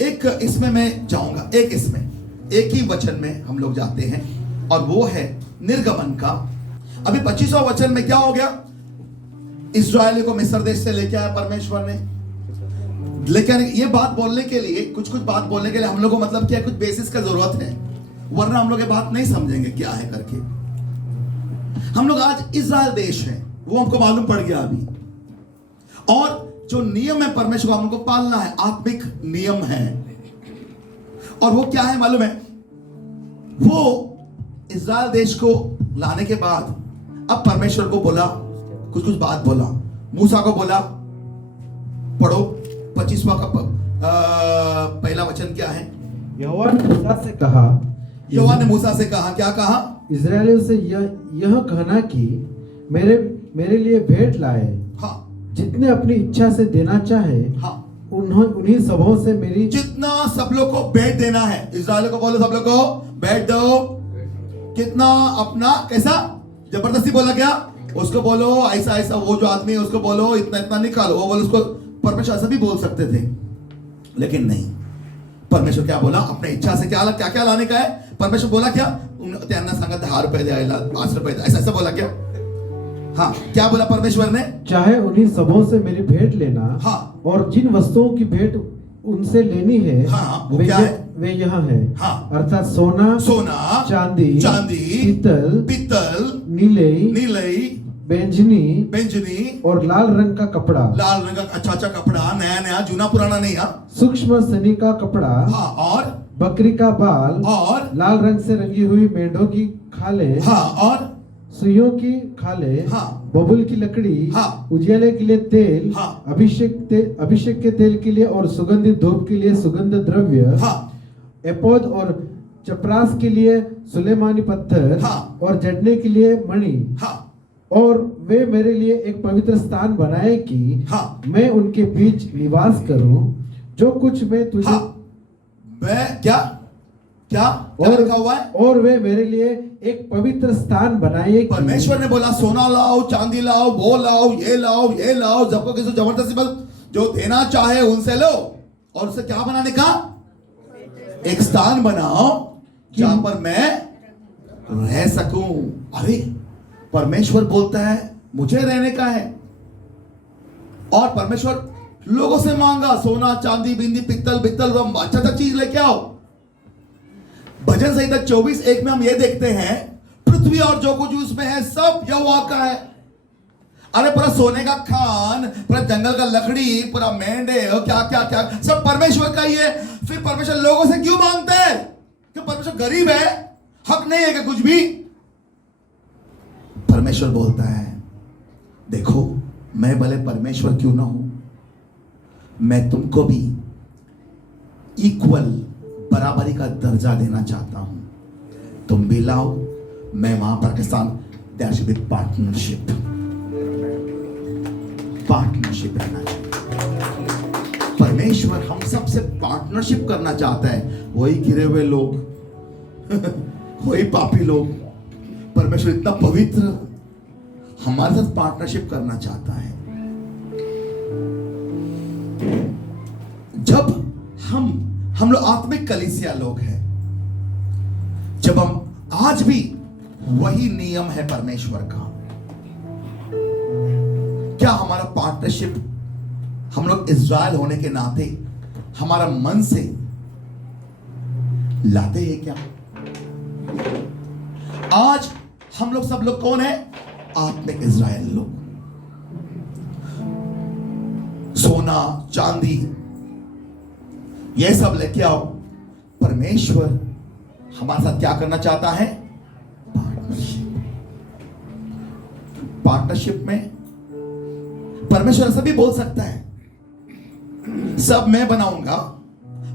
एक इसमें मैं जाऊंगा, एक ही वचन में हम लोग जाते हैं, और वो है निर्गमन का। अभी 25वां वचन में क्या हो गया? इस्राएलियों को मिस्र देश से लेके आया परमेश्वर ने। लेकिन ये बात बोलने के लिए, कुछ बात बोलने के लिए हम लोग को मतलब क्या, कुछ बेसिस का जरूरत है, वरना हम लोग ये बात नहीं समझेंगे क्या है करके। हम लोग आज इस्राएल देश है, वो हमको मालूम पड़ गया अभी। और जो नियम है परमेश्वर को हमको पालना है, आत्मिक नियम है, और वो क्या है मालूम है? वो इस्राएल देश को लाने के बाद अब परमेश्वर को बोला, कुछ बात बोला, मूसा को बोला, पढ़ो 25वां का पहला वचन क्या है? यहोवा ने मूसा से कहा, यहोवा ने मूसा से कहा, क्या कहा? इस्राएलियों से यह कहना कि मेरे लिए भेंट लाए। हाँ, जितने अपनी इच्छा से देना चाहे, हाँ, उन्हीं सबों से मेरी, जितना सब लोग को भेंट देना है, इस्राएल को बोलो सब लोग को भेंट दो। कितना अपना, कैसा? जबरदस्ती बोला क्या? उसको बोलो ऐसा, वो जो आदमी है उसको बोलो इतना निकालो, वो बोलो उसको। परमेश्वर ऐसा भी बोल सकते थे, लेकिन नहीं। परमेश्वर क्या बोला? अपने इच्छा से क्या लाने का है? परमेश्वर बोला क्या? त्यांना सांगा 10 रुपये द्यायला, 5 रुपये, ऐसा बोला क्या? हाँ, क्या बोला परमेश्वर ने? चाहे उन्हीं सबों से मेरी भेंट लेना। हाँ, और जिन वस्तुओं की भेंट उनसे लेनी है, हाँ, वो क्या है? वे यहाँ है। हाँ, अर्थात सोना, चांदी, पीतल, नीलई, बेंजनी और लाल रंग का कपड़ा, अच्छा कपड़ा, नया जूना पुराना नहीं। हाँ, सूक्ष्म सनी का कपड़ा, हाँ, और बकरी का बाल, और लाल रंग से रंगी हुई मेंढों की खाले, हाँ, और सुइयों की खाले, हाँ, बबुल की लकड़ी, हाँ, उजियाले के लिए तेल, हाँ, अभिषेक के तेल के लिए और सुगंधित धूप के लिए सुगंध द्रव्य, हाँ, एपोद और चपरास के लिए सुलेमानी पत्थर, हाँ, और जड़ने के लिए मणि, हाँ, और वे मेरे लिए एक पवित्र स्थान बनाए कि, हाँ, मैं उनके बीच निवास करूं। जो कुछ मैं तुझे, हाँ, मैं क्या और लिखा हुआ है? और वे मेरे लिए एक पवित्र स्थान बनाए। परमेश्वर ने बोला सोना लाओ, चांदी लाओ, वो लाओ, ये लाओ, सबको किसी जबरदस्ती बस जो देना चाहे उनसे लो, और उसे क्या बनाने का? एक स्थान बनाओ जहां पर मैं रह सकूं। अरे परमेश्वर बोलता है मुझे रहने का है, और परमेश्वर लोगों से मांगा सोना, चांदी, बिंदी, पित्तल, अच्छा चीज लेके आओ। भजन संहिता 24:1 में हम ये देखते हैं, पृथ्वी और जो कुछ उसमें है सब यहोवा का है। अरे पूरा सोने का खान, पूरा जंगल का लकड़ी, पूरा मेंढे, क्या सब परमेश्वर का ही है। फिर परमेश्वर लोगों से क्यों मांगता है? कि परमेश्वर गरीब है, हक नहीं है कि कुछ भी? परमेश्वर बोलता है देखो, मैं भले परमेश्वर क्यों ना हूं, मैं तुमको भी इक्वल, बराबरी का दर्जा देना चाहता हूं। तुम भी लाओ, मैं वहां Pakistan, there should be partnership रहना चाहिए। परमेश्वर हम सबसे पार्टनरशिप करना चाहता है। वही गिरे हुए लोग वही पापी लोग, परमेश्वर इतना पवित्र हमारे साथ पार्टनरशिप करना चाहता है। जब हम लोग आत्मिक कलीसिया लोग हैं, जब हम आज भी वही नियम है परमेश्वर का, क्या हमारा पार्टनरशिप हम लोग इज़राइल होने के नाते हमारा मन से लाते हैं क्या? आज हम लोग सब लोग कौन है? आत्मिक इज़राइल लोग। सोना, चांदी, ये सब लेके आओ। परमेश्वर हमारे साथ क्या करना चाहता है? पार्टनरशिप में परमेश्वर ऐसा भी बोल सकता है, सब मैं बनाऊंगा,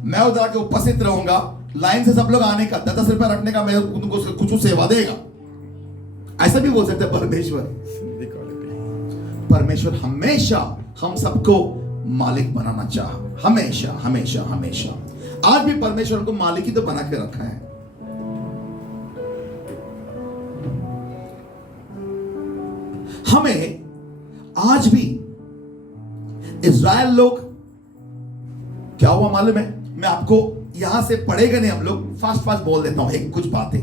मैं उधर आके उपस्थित रहूंगा, लाइन से सब लोग आने का, 10 रुपया रखने का, मैं उनको कुछ सेवा देगा। ऐसा भी बोल सकते हैं परमेश्वर। परमेश्वर हमेशा हम सबको मालिक बनाना चाहा, हमेशा हमेशा हमेशा। आज भी परमेश्वर हमको मालिक ही तो बना के रखा है। हमें आज भी इज़राइल लोग क्या हुआ मालूम है? मैं आपको यहां से पढ़ेगा नहीं, हम लोग फास्ट फास्ट बोल देता हूं एक कुछ बातें।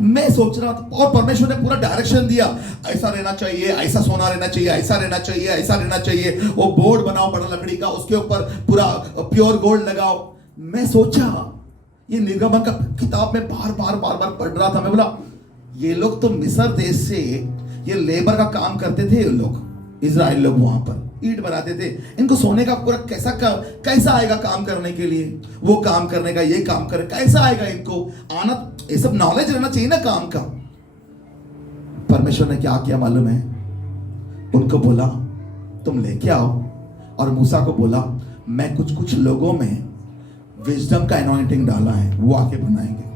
मैं सोच रहा था और परमेश्वर ने पूरा डायरेक्शन दिया, ऐसा रहना चाहिए, ऐसा सोना रहना चाहिए, ऐसा रहना चाहिए, ऐसा रहना चाहिए, वो बोर्ड बनाओ बड़ा लकड़ी का, उसके ऊपर पूरा प्योर गोल्ड लगाओ। मैं सोचा ये निर्गमन का किताब में बार बार बार बार पढ़ रहा था। मैं बोला ये लोग तो मिस्र देश से ये लेबर का काम करते थे, ये लोग इज़राइल लोग वहां पर ईंट बनाते थे। इनको सोने का पूरा कैसा आएगा काम करने के लिए, वो काम करने का, ये काम करे कैसा आएगा, इनको आना, ये सब नॉलेज रहना चाहिए ना काम का। परमेश्वर ने क्या किया मालूम है? उनको बोला तुम लेके आओ, और मूसा को बोला मैं कुछ कुछ लोगों में विजडम का एनॉइंटिंग डाला है, वो आके बनाएंगे।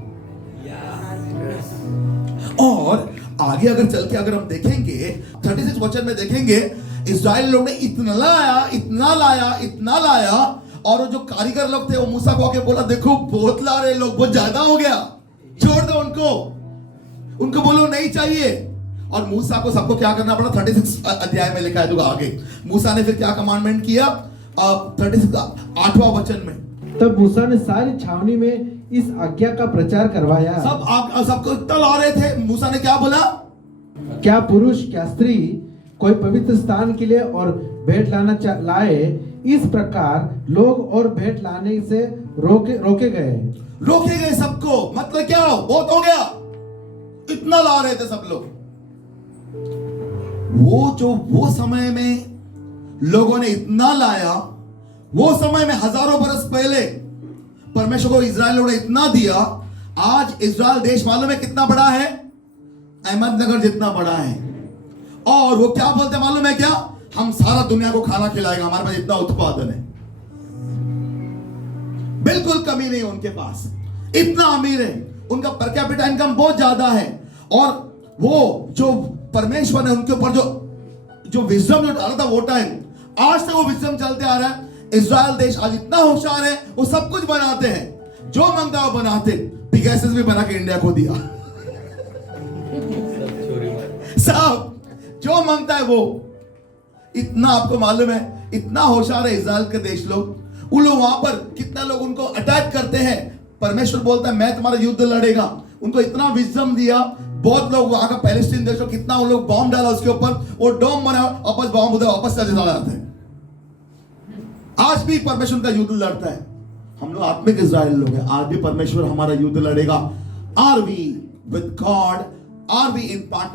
और आगे अगर चल के अगर हम देखेंगे 36 वचन में देखेंगे, इज़राइल लोग ने इतना लाया इतना लाया इतना लाया, और वो जो कारीगर लोग थे वो मूसा को आके बोला देखो बहुत ला रहे लोग, बहुत ज्यादा हो गया, छोड़ दो उनको बोलो नहीं चाहिए। और मूसा को सबको क्या करना पड़ा? 36 अध्याय में लिखा है तो आगे मूसा ने फिर क्या कमांडमेंट किया? 36 8वां वचन में, तब मूसा ने सारी छावनी में इस आज्ञा का प्रचार करवाया। सबको इतना ला रहे थे। मूसा ने क्या बोला? क्या पुरुष क्या स्त्री कोई पवित्र स्थान के लिए और भेंट लाए, इस प्रकार लोग और भेंट लाने से रोके गए सबको। मतलब क्या? बहुत हो गया, इतना ला रहे थे सब लोग। वो समय में लोगों ने इतना लाया, वो समय में हजारों बरस पहले परमेश्वर को इज़राइल ने इतना दिया। आज इज़राइल देश मालूम है कितना बड़ा है? अहमदनगर जितना बड़ा है। और वो क्या बोलते मालूम है क्या? हम सारा दुनिया को खाना खिलाएगा, हमारे पास इतना उत्पादन है। बिल्कुल कमी नहीं उनके पास, इतना अमीर है, उनका पर कैपिटा इनकम बहुत ज्यादा है। और वो जो परमेश्वर ने उनके ऊपर जो विजडम जो डाला था वो टाइम, आज तक वो विजडम चलते आ रहा है। इज़राइल देश आज इतना होशियार है, वो सब कुछ बनाते हैं, जो मांगता है वो बनाते। पिगैसेस भी बना के इंडिया को दिया सब जो मांगता है वो। इतना आपको मालूम है, इतना होशियार है इज़राइल के देश लोग। उन लोग वहां पर कितना लोग उनको अटैक करते हैं, परमेश्वर बोलता है मैं तुम्हारा युद्ध लड़ेगा। उनको इतना विजडम दिया। बहुत लोग वहां का पैलेस्टीन देश, कितना उन लोग बॉम्ब डाला उसके ऊपर, वो डोम बना, वापस बॉम्ब उधर वापस चले जाते हैं। आज भी परमेश्वर का युद्ध लड़ता है। हम लोग आत्मिक इज़राइल लोग हैं, आज भी परमेश्वर हमारा युद्ध लड़ेगा। Are we with God? Are we in partner